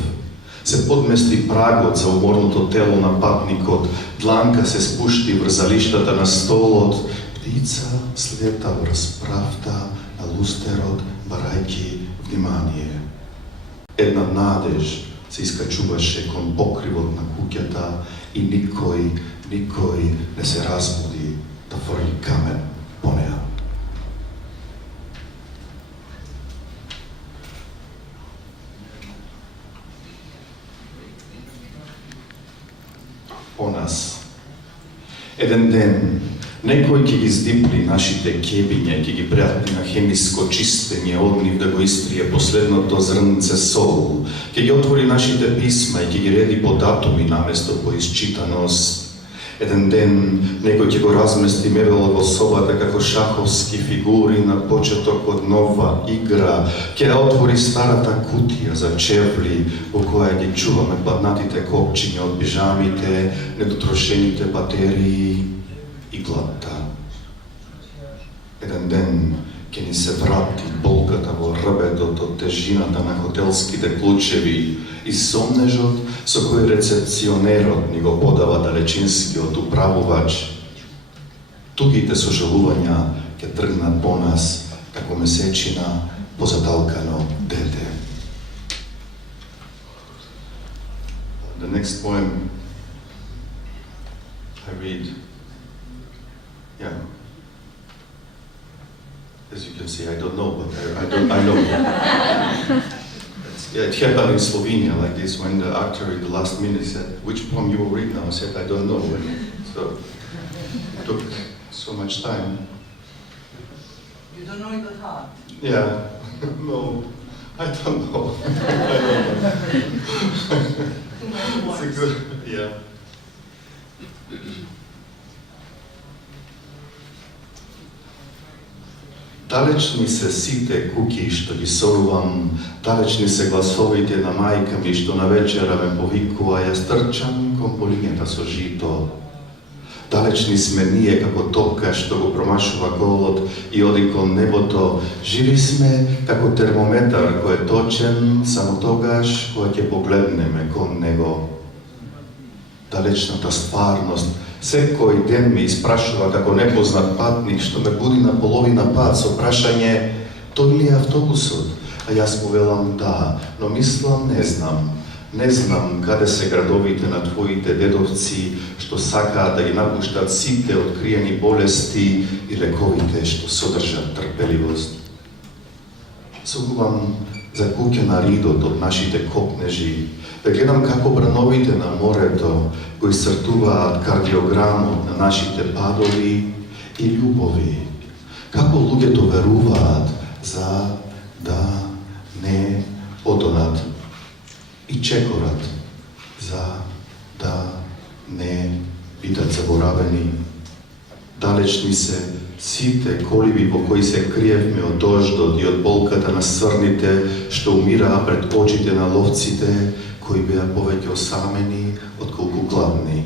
Се подмести прагот за уморното тело на патникот, дланка се спушти врз залиштата на столот, птица слета врз правда на лустерот, барајки внимание. Една надеж се искачуваше кон покривот на куќата и никој не се разбуди да фрли камен по неа. По нас. Еден ден, некој ќе ги здипли нашите кебиња, ќе ги пратни на хемиско чистење, од нив да го истрие последното зрнце сол, ќе ги отвори нашите писма и ќе ги реди по датуми наместо по исчитаност. Еден ден, некој ќе го размести мебелот во собата како шаховски фигури на почеток од нова игра, ќе отвори старата кутија за чевли, во која ги чуваме паднатите копчиња од пижамите, недотрошените батерии и гладта. Еден ден ќе ни се врати болката во рбетот од тежината на хотелските клучеви и сомнежот со кој рецепционерот ни го подава далечинскиот управувач. Тугите сожалувања ќе тргнат по нас како месечина по заталкано дете. The next poem I read, as you can see, I don't know, but I know. Yeah, it happened in Slovenia like this when the actor in the last minute said, "Which poem you will read now?" I said, "I don't know." So it took so much time. You don't know it at heart? Yeah, no, I don't know. It's a good, yeah. Далечни се сите куки што ги сорувам, далечни се гласовите на мајка ми што на вечера ме повикува, јас трчам кон полињата со жито. Далечни сме ние како топка што го промашува голот и оди кон небото, живи сме како термометар кој е точен само тогаш кога ќе погледнеме кон него. Далечната стварност секој ден ме испрашува како непознат патник што ме буди на половина пат со прашање тој ли е автобусот? А јас му велам да, но мислам не знам. Не знам каде се градовите на твоите дедовци што сакаат да ги напуштат сите откриени болести и лековите што содржат трпеливост. Согувам за куќа на ридот од нашите копнежи, да гледам како брановите на морето го исцртуваат кардиограмот на нашите падови и љубови. Како луѓето веруваат за да не потонат и чекорат за да не бидат заборавени. Далечни се сите коливи во кои се криевме од дождот и од болката на сврните што умираа пред очите на ловците кои беа повеќе осамени отколку гладни.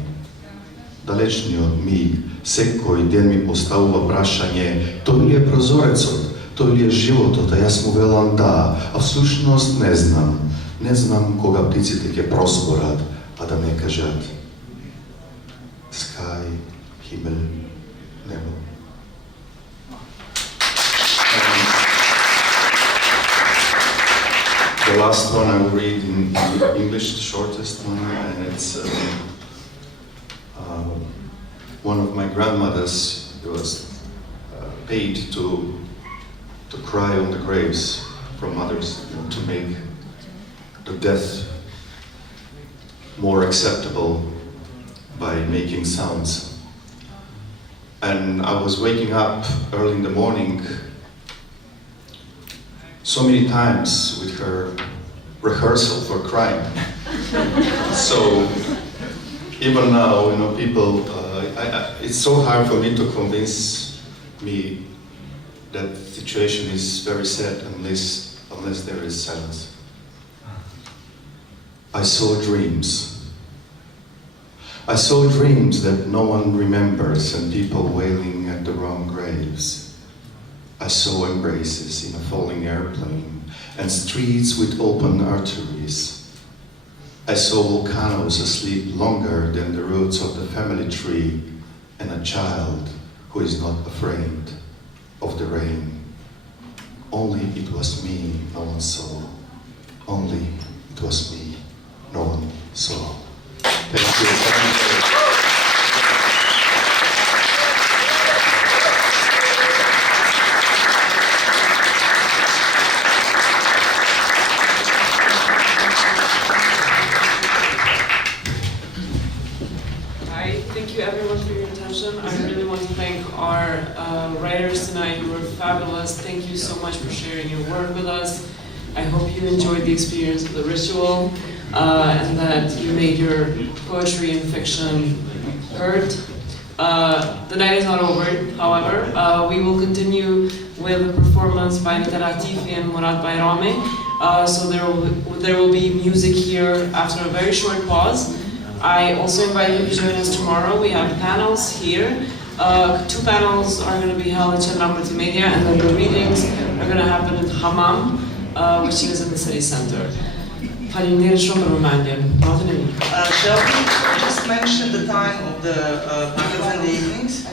Далечниот миг секој ден ми поставува прашање тој ли е прозорецот, тој ли е животот, а јас му велам да, а всушност не знам. Не знам кога птиците ќе проспорат, а да не кажат. sky, Himmel, Nebo. The last one I will read in English, the shortest one, and it's one of my grandmothers was paid to cry on the graves from others, to make the death more acceptable by making sounds. And I was waking up early in the morning so many times with her rehearsal for crying. So even now, people, it's so hard for me to convince me that the situation is very sad unless there is silence. I saw dreams. I saw dreams that no one remembers and people wailing at the wrong graves. I saw embraces in a falling airplane and streets with open arteries. I saw volcanoes asleep longer than the roots of the family tree and a child who is not afraid of the rain. Only it was me no one saw. Only it was me no one saw. Thank you. Writers tonight, you were fabulous. Thank you so much for sharing your work with us. I hope you enjoyed the experience of the ritual and that you made your poetry and fiction heard. The night is not over, however. We will continue with a performance by Latifi and Murad Bayrami. So there will be music here after a very short pause. I also invite you to join us tomorrow. We have panels here. 2 panels are going to be held at Qendra Multimedia, and then the readings are going to happen at Hammam, which is in the city center. Shall we just mention the time of the panels and the evenings?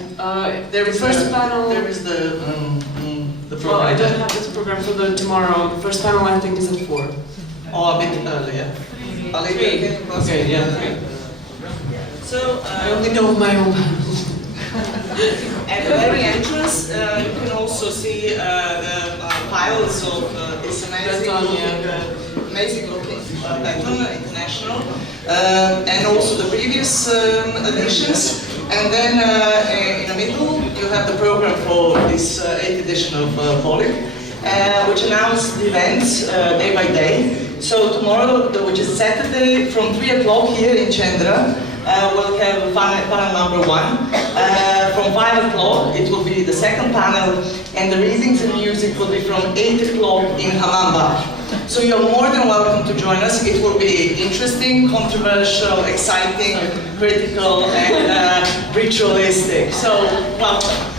There is first panel. There is the program. Well, I don't have this program for the tomorrow. The first panel I think is at 4. Oh, a bit earlier. 3. Okay, yeah, 3. So I only know my own panels. At the very entrance, you can also see the piles of this amazing looking beton, international, and also the previous editions. And then in the middle, you have the program for this 8th edition of Polip, which announced the events day by day. So tomorrow, which is Saturday, from 3 o'clock here in Qendra, we'll have panel number 1. From 5 o'clock, it will be the second panel, and the readings and music will be from 8 o'clock in Hammam. So you're more than welcome to join us. It will be interesting, controversial, exciting, critical, and ritualistic. So welcome.